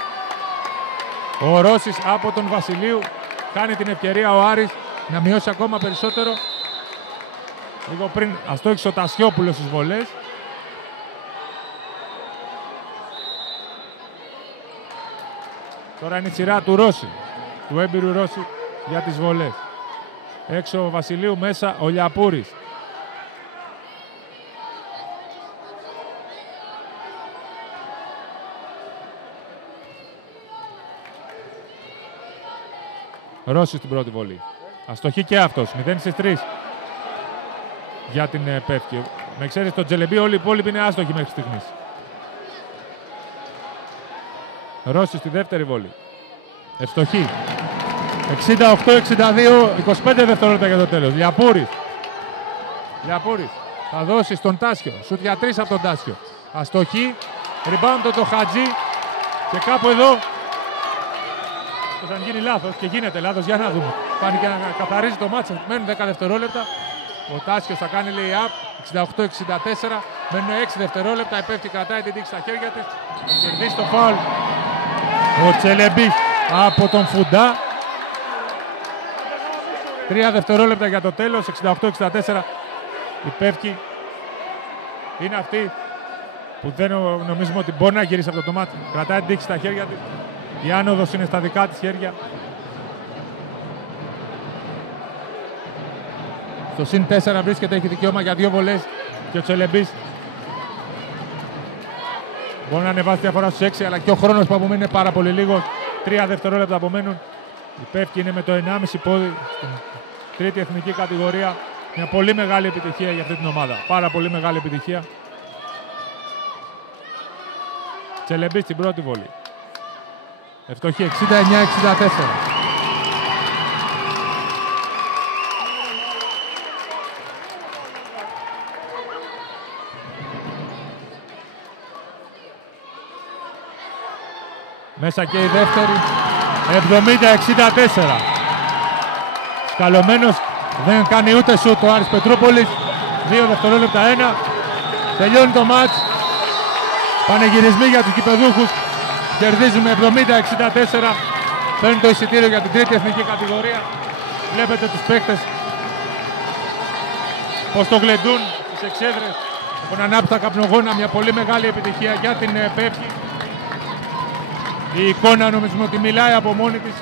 ο Ρώσης από τον Βασιλείου. Κάνει την ευκαιρία ο Άρης να μειώσει ακόμα περισσότερο. Λίγο πριν αστόχησε ο Τασιόπουλος στις βολές. Τώρα είναι η σειρά του Ρώση, του έμπειρου Ρώση για τις βολές. Έξω ο Βασιλείου, μέσα ο Λιαπούρης. Ρώση στην πρώτη βολή. Αστοχή και αυτός, 0-3. Για την Πεύκη. Με εξαίρεση τον Τσελεμπή, όλοι οι υπόλοιποι είναι άστοχοι μέχρι στιγμής. Ρώση στη δεύτερη βολή. Ευστοχή. 68-62, 25 δευτερόλεπτα για το τέλος. Λιαπούρης. Λιαπούρης. Θα δώσει στον Τάσιο. Σουτ για 3 από τον Τάσιο. Αστοχή. Rebound το Χατζή. Και κάπου εδώ θα γίνει λάθος και γίνεται λάθος. Για να δούμε. Πάνε και να καθαρίζει το μάτσο. Μένουν 10 δευτερόλεπτα. Ο Τάσιος θα κάνει lay-up. 68-64. Μένουν 6 δευτερόλεπτα. Επέφτει, κρατάει την τύχη στα χέρια της. Θα κερδίσει το φάουλ ο Τσελεμπής από τον Φουντά. 3 δευτερόλεπτα για το τέλος. 68-64. Η Πεύκη είναι αυτή που δεν νομίζουμε ότι μπορεί να γυρίσει αυτό το μάτι. Κρατάει την τύχη στα χέρια της. Η άνοδος είναι στα δικά της χέρια. Στο συν 4 βρίσκεται, έχει δικαίωμα για 2 βολές και ο Τσελεμπής μπορεί να ανεβάσει διαφορά στους 6, αλλά και ο χρόνος που απομένει είναι πάρα πολύ λίγος. 3 δευτερόλεπτα απομένουν. Η Πεύκη είναι με το 1,5 πόδι στην τρίτη εθνική κατηγορία. Μια πολύ μεγάλη επιτυχία για αυτή την ομάδα. Πάρα πολύ μεγάλη επιτυχία. Τσελεμπής στην πρώτη βολή. Ευτοχή 69-64. Μέσα και η δεύτερη. 70-64. Σκαλωμένος, δεν κάνει ούτε σουτ ο Άρης Πετρούπολης. 2 δευτερόλεπτα 1. Τελειώνει το μάτς. Πανεγυρισμοί για τους κυπεδούχους. Κερδίζουμε 70-64. Παίρνει το εισιτήριο για την τρίτη εθνική κατηγορία. Βλέπετε τους παίκτες πως το γλεντούν στις εξέδρες. Έχουν ανάψει τα καπνογόνα. Μια πολύ μεγάλη επιτυχία για την Πεύκη. Η εικόνα νομίζουμε ότι μιλάει από μόνη της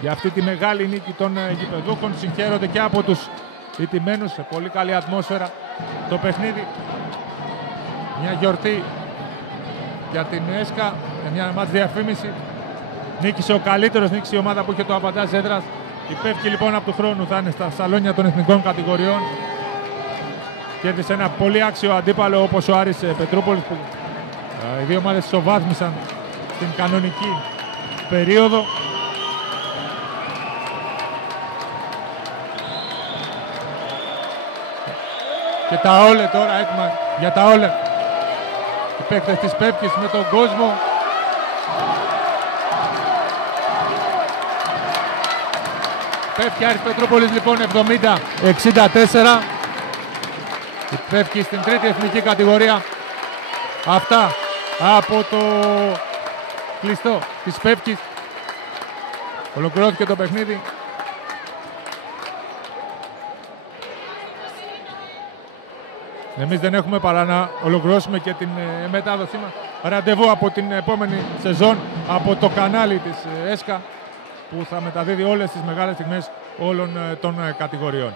για αυτή τη μεγάλη νίκη των γηπεδούχων. Συγχαίρονται και από τους ηττημένους σε πολύ καλή ατμόσφαιρα. Το παιχνίδι, μια γιορτή για την ΕΣΚΑ, μια μάτς διαφήμιση. Νίκησε ο καλύτερος, νίκησε η ομάδα που είχε το αβαντάζ έδρας. Η Πεύκη λοιπόν από του χρόνου θα είναι στα σαλόνια των εθνικών κατηγοριών. Κέρδισε ένα πολύ άξιο αντίπαλο όπως ο Άρης Πετρούπολης, που οι δύο ομάδες ισοβάθμισαν στην κανονική περίοδο. Και τα όλε τώρα έτοιμα για τα όλε. Οι παίκτες της Πεύκης με τον κόσμο. Πεύκη Άρης Πετρούπολης λοιπόν 70-64. Η Πεύκη στην τρίτη εθνική κατηγορία. Αυτά από το κλειστό της Πεύκης. Ολοκληρώθηκε το παιχνίδι. Εμείς δεν έχουμε παρά να ολοκληρώσουμε και την μετάδοσή μας. Ραντεβού από την επόμενη σεζόν από το κανάλι της ΕΣΚΑ, που θα μεταδίδει όλες τις μεγάλες στιγμές όλων των κατηγοριών.